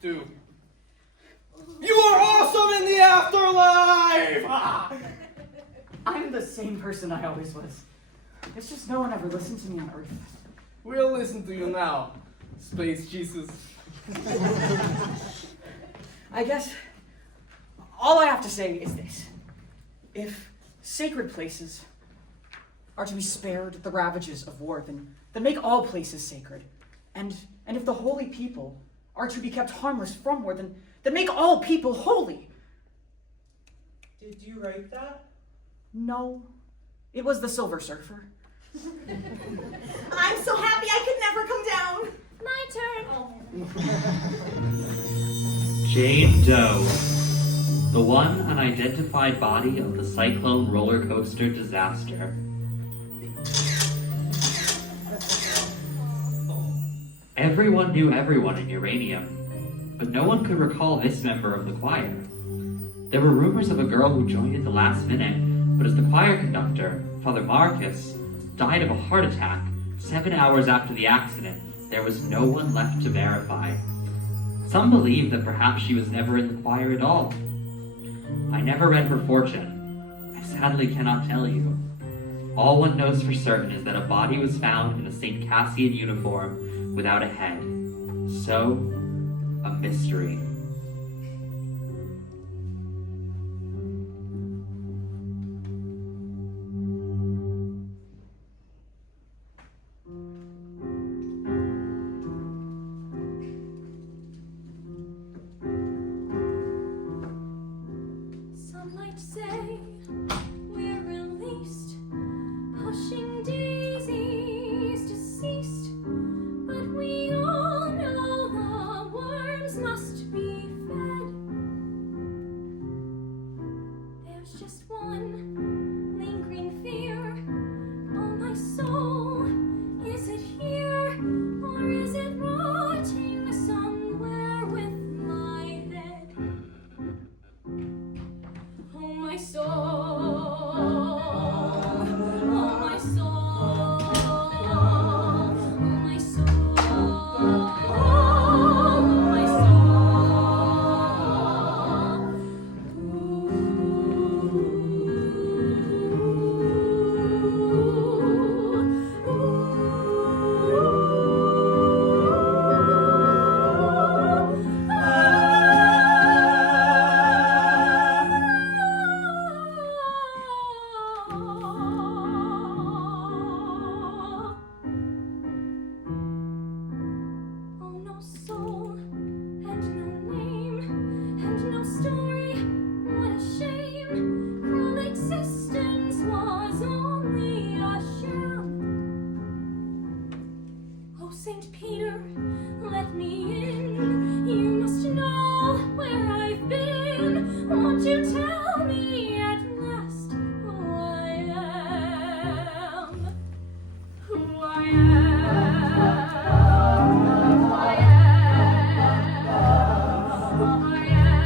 Dude. You are awesome in the afterlife! Ah, I'm the same person I always was. It's just no one ever listened to me on Earth. We'll listen to you now, Space Jesus. I guess all I have to say is this. If sacred places are to be spared the ravages of war, then make all places sacred. And if the holy people are to be kept harmless from war, then make all people holy. Did you write that? No, it was the Silver Surfer. I'm so happy I could never come down. My turn. Jane Doe, the one unidentified body of the Cyclone roller coaster disaster. Everyone knew everyone in Uranium, but no one could recall this member of the choir. There were rumors of a girl who joined at the last minute, but as the choir conductor, Father Marcus, died of a heart attack 7 hours after the accident, there was no one left to verify. Some believe that perhaps she was never in the choir at all. I never read her fortune. I sadly cannot tell you. All one knows for certain is that a body was found in a St. Cassian uniform without a head. So, a mystery. Some might say we're released, pushing daisies deceased, but we all know the worms must be St. Peter, let me in. You must know where I've been. Won't you tell me at last who I am? Who I am? Who I am? Who I am?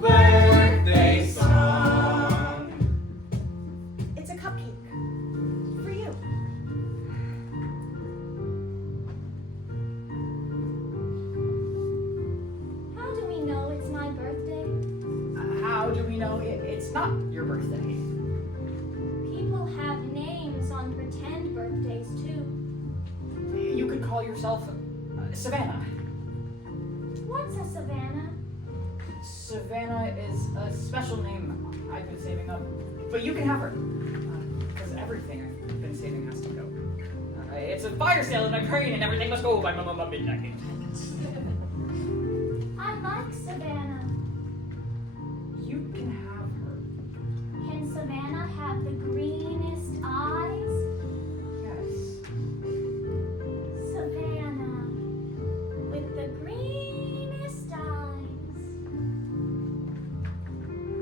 Birthday song. It's not your birthday. People have names on pretend birthdays too. You could call yourself Savannah. What's a Savannah? Savannah is a special name I've been saving up, but you can have her. Because everything I've been saving has to go. It's a fire sale in my brain and everything must go by midnight. I like Savannah. You can have her. Can Savannah have the greenest eyes? Yes. Savannah with the greenest eyes.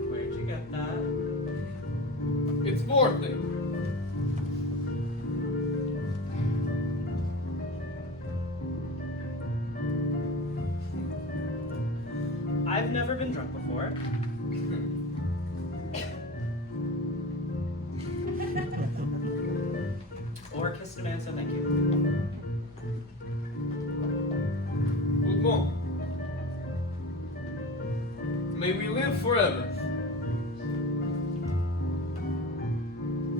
Where'd you get that? It's birthday. I've never been drunk before. Or kissed a man, so thank you. Good mom. May we live forever.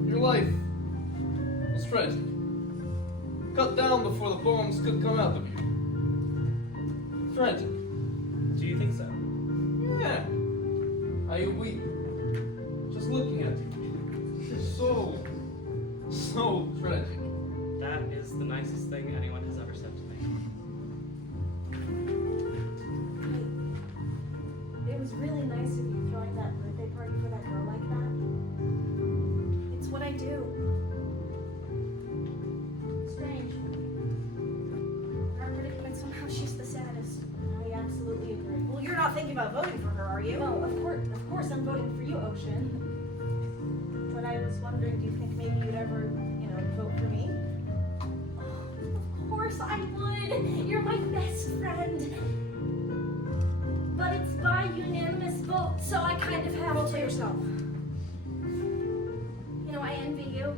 Your life was tragic. Cut down before the bones could come out of you. Tragic. Do you think so? Yeah. I weep. Just looking at you. So tragic. That is the nicest thing anyone has ever said to me. It was really nice of you throwing that birthday party for that girl like that. It's what I do. Strange. Our predicament, somehow she's the saddest. I absolutely agree. Well, you're not thinking about voting for her, are you? No, of course I'm voting for you, Ocean. But I was wondering, do you think maybe you'd ever, vote for me? Of course I would. You're my best friend. But it's by unanimous vote, so I kind of have to. Vote for yourself. I envy you.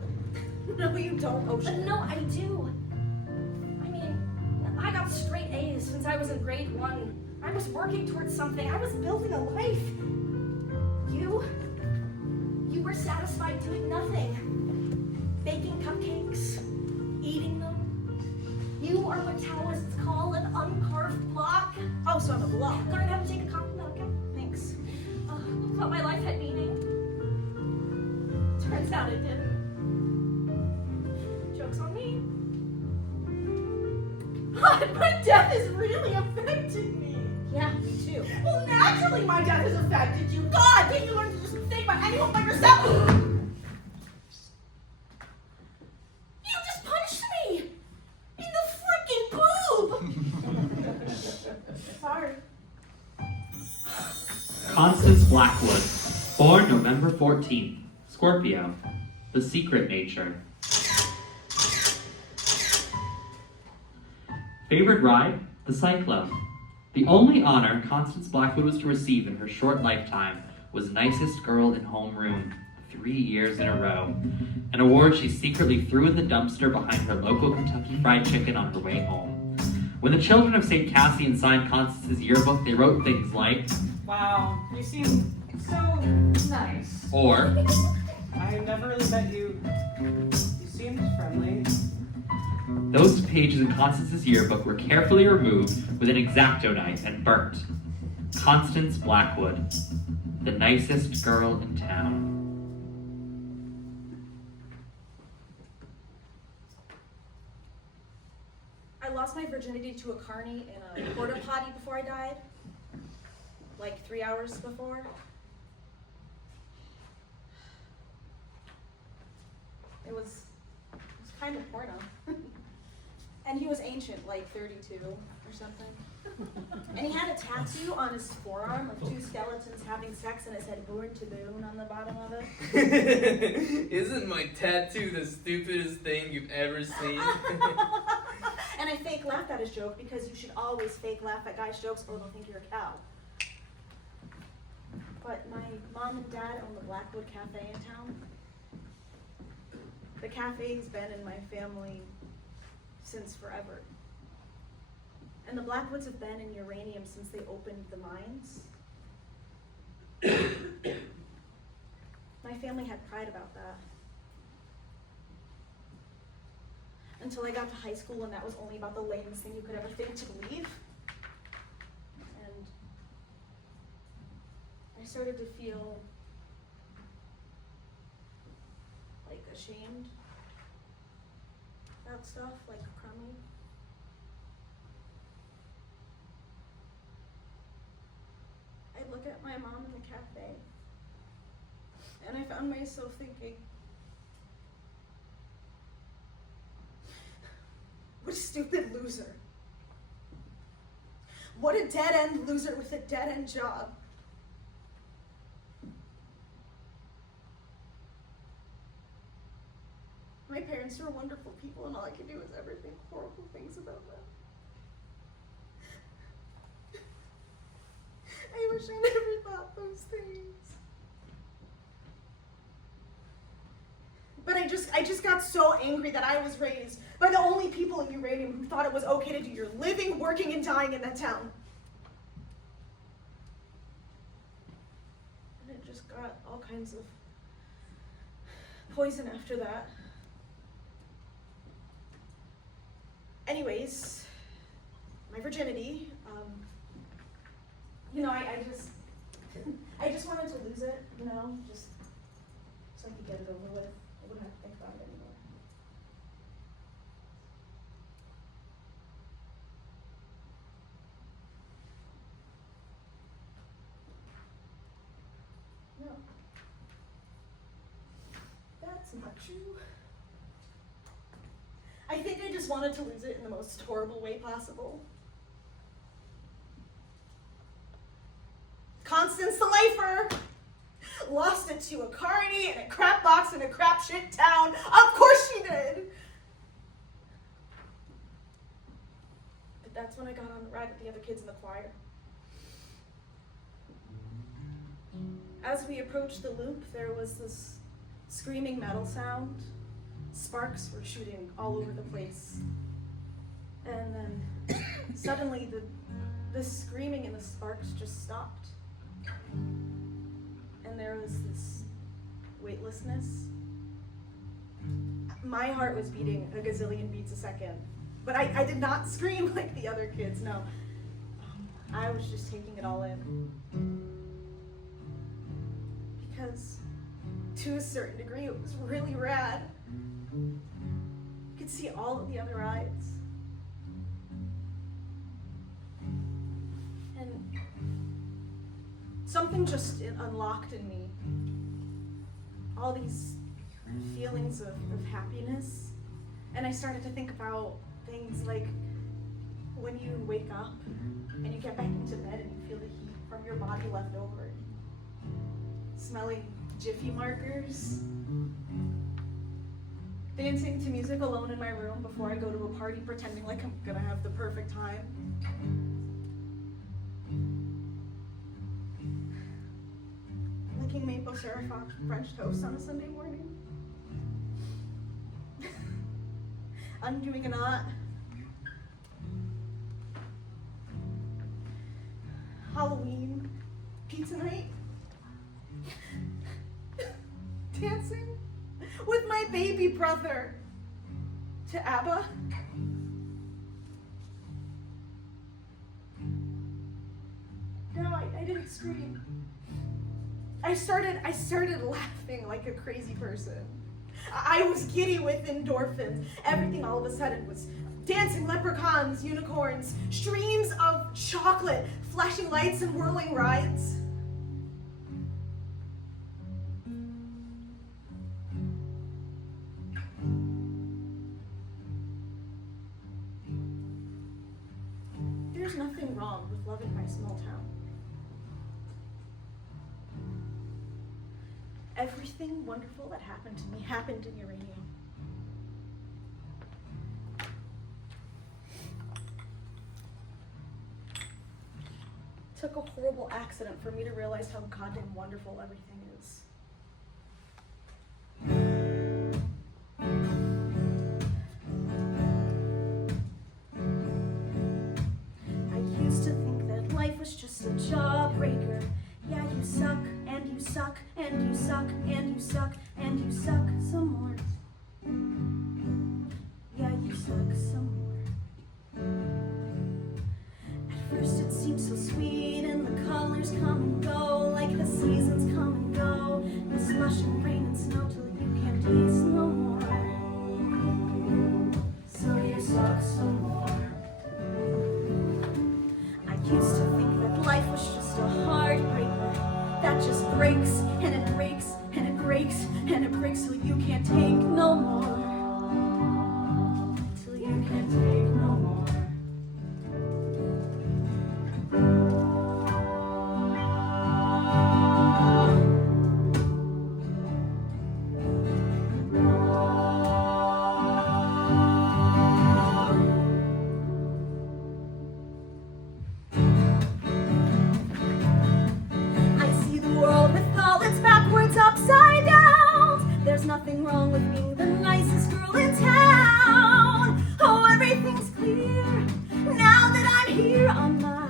No, you don't, Ocean. But no, I do. I mean, I got straight A's since I was in grade 1. I was working towards something. I was building a life. You were satisfied doing nothing. Baking cupcakes, eating them. You are what Taoists call an uncarved block. Oh, so I'm a block. Learn how to take a compliment, okay? Thanks. Thought my life had meaning. Turns out it didn't. Joke's on me. God, my death is really affecting me. Yeah, me too. Well, naturally my death has affected you. God, can't you learn to just think about anyone but yourself? You just punched me! In the freaking boob! Sorry. Constance Blackwood, born November 14th, Scorpio, the secret nature. Favorite ride? The Cyclone. The only honor Constance Blackwood was to receive in her short lifetime was nicest girl in homeroom 3 years in a row, an award she secretly threw in the dumpster behind her local Kentucky Fried Chicken on her way home. When the children of St. Cassian signed Constance's yearbook, they wrote things like, Wow, you seem so nice. or, I never really met you. You seemed friendly. those pages in Constance's yearbook were carefully removed with an X-Acto knife and burnt. Constance Blackwood, the nicest girl in town. I lost my virginity to a carny in a porta potty before I died. Like 3 hours before. It was kind of porno. And he was ancient, like 32 or something. And he had a tattoo on his forearm of 2 skeletons having sex, and it said "Born to Boon" on the bottom of it. Isn't my tattoo the stupidest thing you've ever seen? And I fake laughed at his joke because you should always fake laugh at guys' jokes or they'll think you're a cow. But my mom and dad own the Blackwood Cafe in town. The cafe's been in my family since forever. And the Blackwoods have been in uranium since they opened the mines. family had pride about that. Until I got to high school, and that was only about the lamest thing you could ever think to believe. And I started to feel like ashamed about stuff, like crummy. I'd look at my mom in the cafe, and I found myself thinking, what a stupid loser. What a dead-end loser with a dead-end job. My parents were wonderful people, and all I could do was ever think horrible things about them. I wish I never thought those things. But I just got so angry that I was raised by the only people in Uranium who thought it was okay to do your living, working, and dying in that town. And it just got all kinds of poison after that. Anyways, my virginity, I just wanted to lose it, just so I could get it over with. I wouldn't have to think about it anymore. No. That's not true. I think I just wanted to lose it in the most horrible way possible. Constance the lifer lost it to a carny and a crap box in a crap shit town. Of course she did. But that's when I got on the ride with the other kids in the choir. As we approached the loop, there was this screaming metal sound. Sparks were shooting all over the place. And then suddenly the screaming and the sparks just stopped. And there was this weightlessness. My heart was beating a gazillion beats a second. But I did not scream like the other kids, no. I was just taking it all in. Because to a certain degree, it was really rad. You could see all of the other rides. And something just unlocked in me. All these feelings of happiness. And I started to think about things like when you wake up and you get back into bed and you feel the heat from your body left over. Smelling Jiffy markers. Dancing to music alone in my room before I go to a party, pretending like I'm gonna have the perfect time. Licking maple syrup on French toast on a Sunday morning. Undoing a knot. Halloween. Pizza night. Dancing with my baby brother to ABBA. No, I didn't scream. I started laughing like a crazy person. I was giddy with endorphins. Everything all of a sudden was dancing leprechauns, unicorns, streams of chocolate, flashing lights and whirling rides. There's nothing wrong with loving my small town. Everything wonderful that happened to me happened in Uranium. It took a horrible accident for me to realize how goddamn wonderful everything is. I used to think that life was just a jawbreaker. Yeah, you suck, and you suck, and and you suck, and you suck, and you suck some more. Yeah, you suck some more. At first it seems so sweet, and the colors come and go, like the seasons come and go, and slush and rain and snow till you can't taste no more. So you suck some more. I used to think that life was just a heartbreaker that just breaks, and it breaks, and it breaks, and it breaks till you can't take no more. Till you can't take no more. I see the world with all its backwards upside down. There's nothing wrong with being the nicest girl in town. Oh, everything's clear now that I'm here on my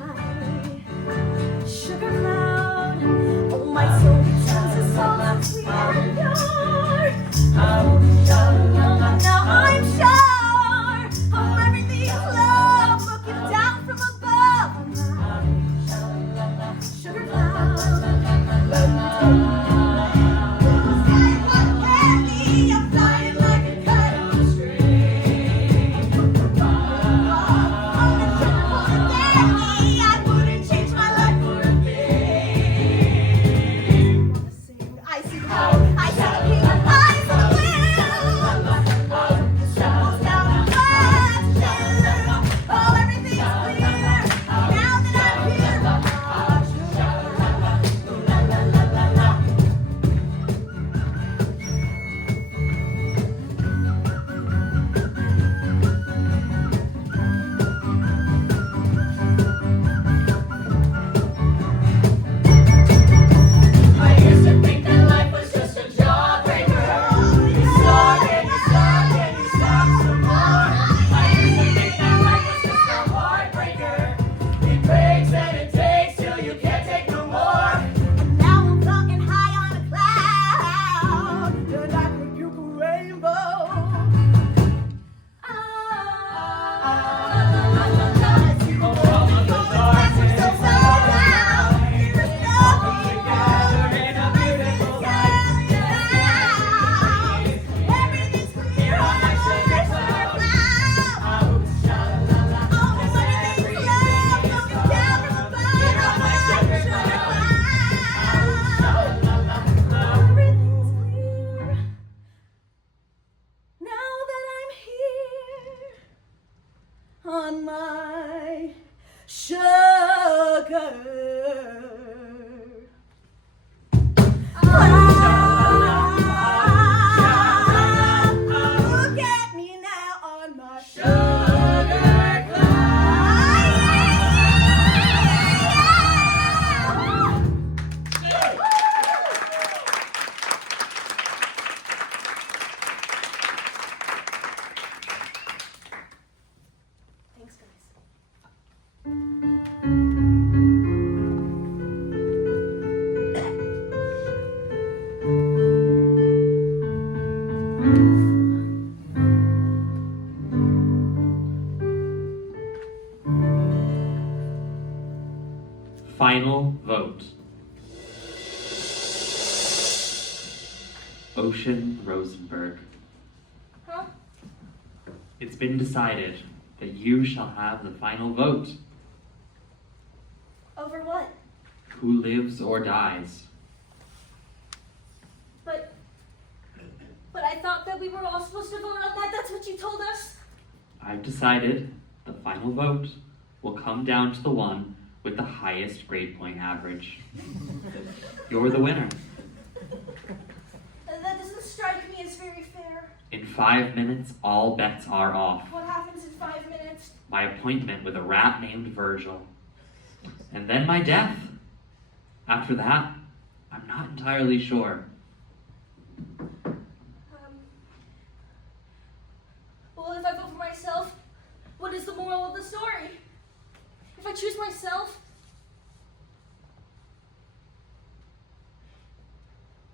sugar cloud. Oh, my soul becomes a song sweet and pure. Oh, now I'm sure of everything's love, looking down from above on my sugar cloud. I'm flying like a kite on a string. I wouldn't change my life for a thing. I see the power, I see the king, I see the will. The struggle's down and oh, everything's clear now that I'm here. I used to think that life was just a jawbreaker. You suck and you suck and you suck some more. I used to think that life was just a heartbreaker. It breaks and it takes till you can't take no more. Now I'm floating high on a cloud, and I rebuke a rainbow. I see the world with all its backwards upside down. There's nothing Together in a beautiful light. everything's clear on my sugar cloud. Oh, sha-la-la-la. Oh, everything's love, looking down from above on my sugar cloud. Everything's clear now that I'm here on my sugar cloud. Look at me now on my sugar cloud. Thanks, guys. Final vote. Ocean Rosenberg. Huh? It's been decided that you shall have the final vote. Over what? Who lives or dies? But I thought that we were all supposed to vote on that. That's what you told us. I've decided the final vote will come down to the one with the highest grade point average. You're the winner. That doesn't strike me as very fair. In 5 minutes, all bets are off. What happens in 5 minutes? My appointment with a rat named Virgil. And then my death. After that, I'm not entirely sure. Well, if I vote for myself, what is the moral of the story? If I choose myself,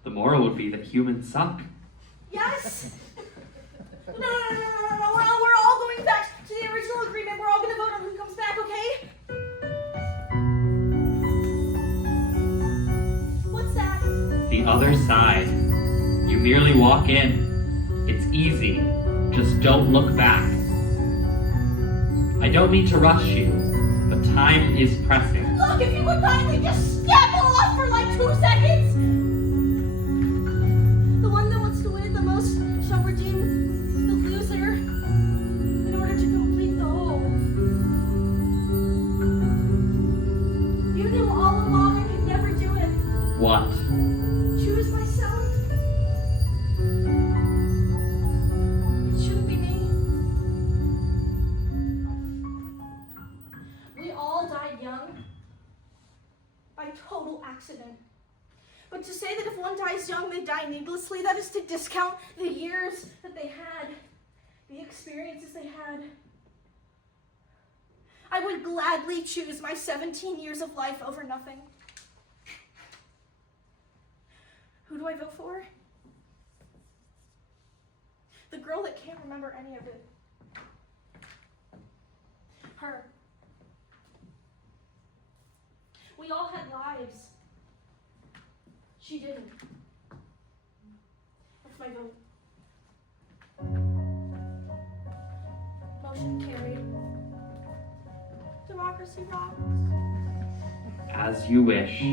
The moral would be that humans suck. Yes? No. We're all going back to the original agreement. We're all going to vote on who comes back, okay? What's that? The other side. You merely walk in. It's easy. Just don't look back. I don't mean to rush you, but time is pressing. Look, if you would kindly just step off for like 2 seconds. The one that wants to win it the most shall redeem the loser in order to complete the whole. You knew all along I could never do it. What? Choose myself. It shouldn't be me. We all died young by total accident. But to say that if one dies young, they die needlessly, that is to discount the years that they had, the experiences they had. I would gladly choose my 17 years of life over nothing. Who do I vote for? The girl that can't remember any of it. Her. We all had lives. She didn't. That's my vote. Motion carried. Democracy rocks. As you wish.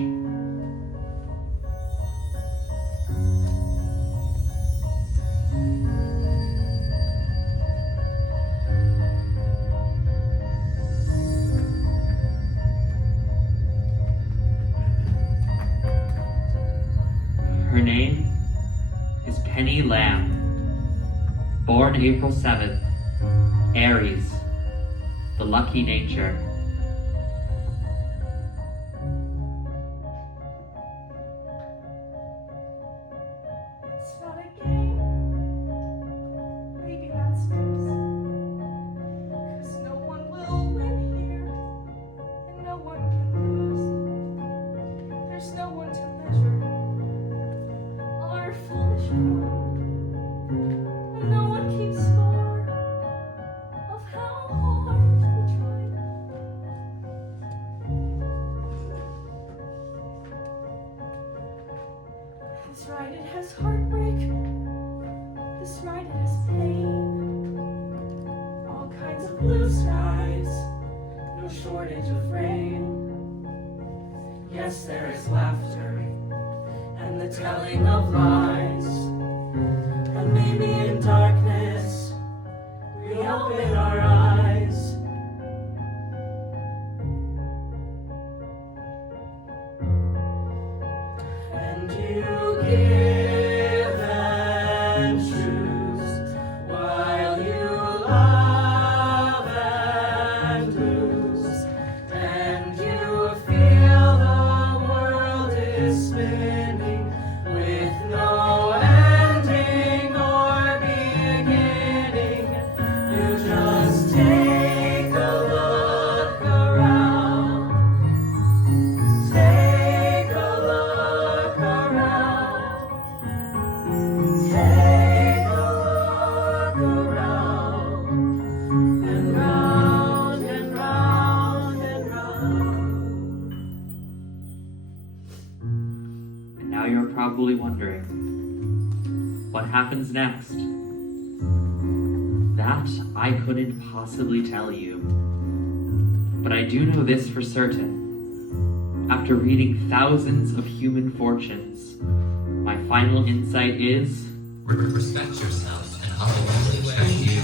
Her name is Penny Lamb. Born April 7th, Aries, the lucky nature. It's not a game. Maybe that's nice. 'Cause no one will win here, and no one can lose. There's no one to measure our foolish pride, and no one keeps score of how hard we tried. This ride, it has heartbreak. This ride, it has pain. All kinds of blue skies, no shortage of rain. Yes, there is laughter and the telling of lies. And maybe in darkness, we open our eyes. And you give and choose while you love and lose. And you feel the world is spinning with no ending or beginning. You just take a look around. Take a look around. Take a look around. And round and round and round. And now you're probably wondering, what happens next? That I couldn't possibly tell you. But I do know this for certain. After reading thousands of human fortunes, my final insight is Respect yourself and others respect you.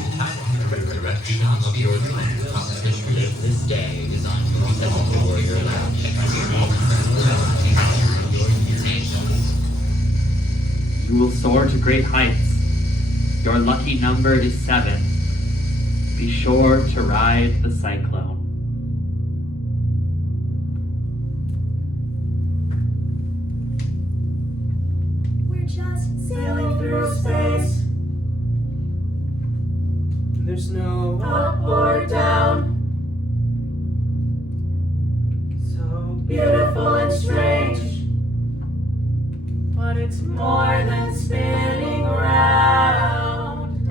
The direction of your life competition. Live this day designed for your life. you will soar to great heights. Your lucky number is 7. Be sure to ride the Cyclone. We're just sailing through space. There's no Up or down. so Beautiful and strange. What it's more than spinning round.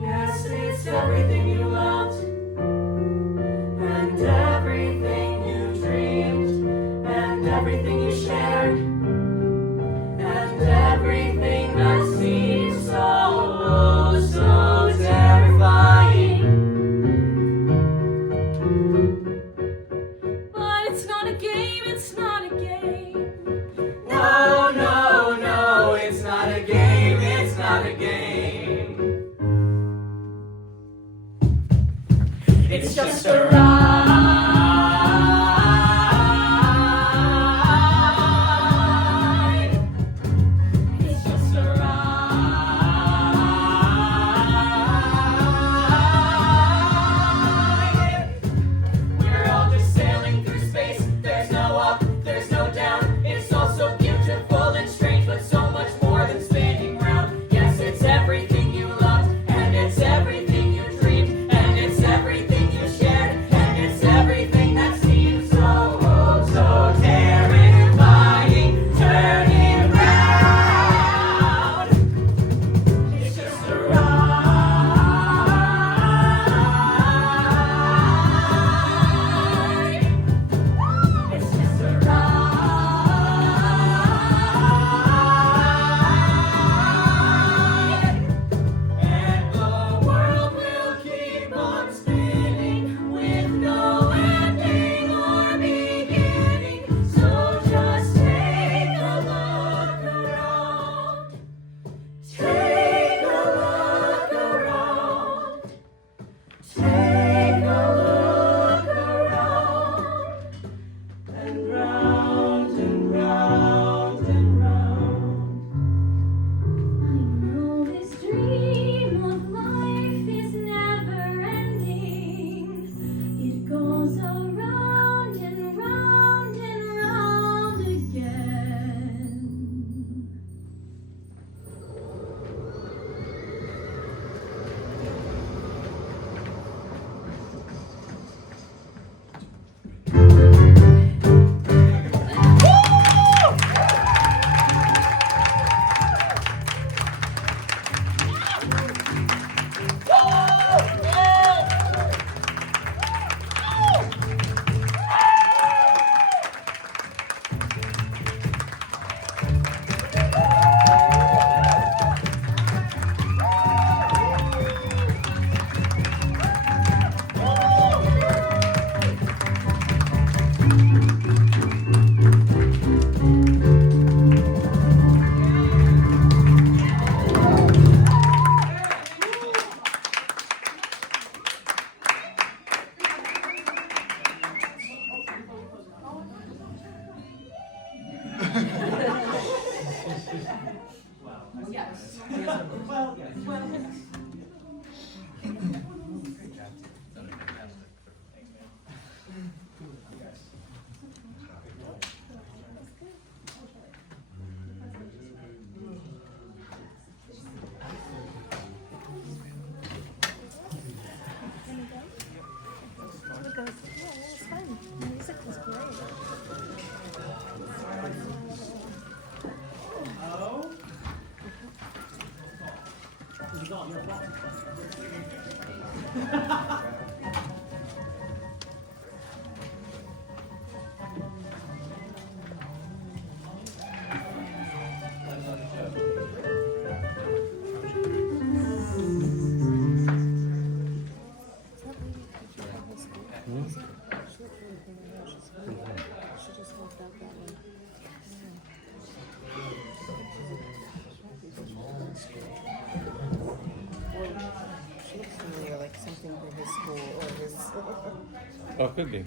Yes, it's everything you loved, and everything you dreamed, and everything you shared, and everything that seems so, so terrifying. But it's not a game, it's not a game. No, no, no, it's not a game, it's not a game. It's just a ride. It's just a ride. We're all just sailing through space. There's no up, there's no down. It's all so beautiful and strange, but so much more than spinning round. Yes, it's everything you loved, and it's everything you dreamed, and it's everything you shared, and it's everything that seems so, so terrifying. Turning round. It's just a ride. It's just a ride. And the world will keep on spinning with no ending or beginning. So just take a look around. Take a look around. Take a look around. And round and round and round. I know this dream of life is never ending. It goes around and round and round again. Oh, could be. You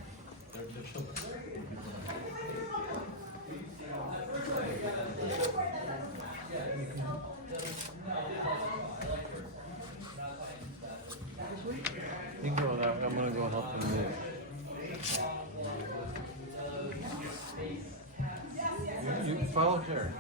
can go with that. I'm gonna go help them move. You can follow Jared.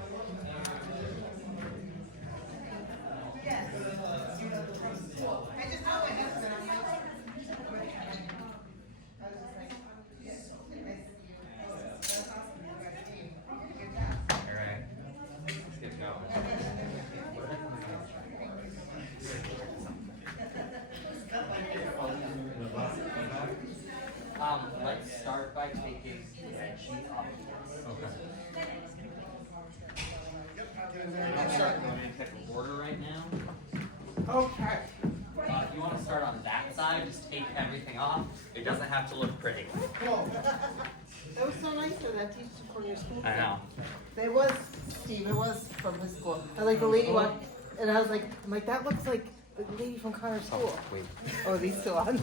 Pick an order right now. Okay. If you want to start on that side, just take everything off. It doesn't have to look pretty. That was so nice of that teacher from your school. I know. It was, Steve, it was from his school. I like the lady one, and I was like, that looks like the lady from Connor's school. Wait. Oh, are these still on?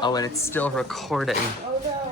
Oh, and it's still recording. Oh no.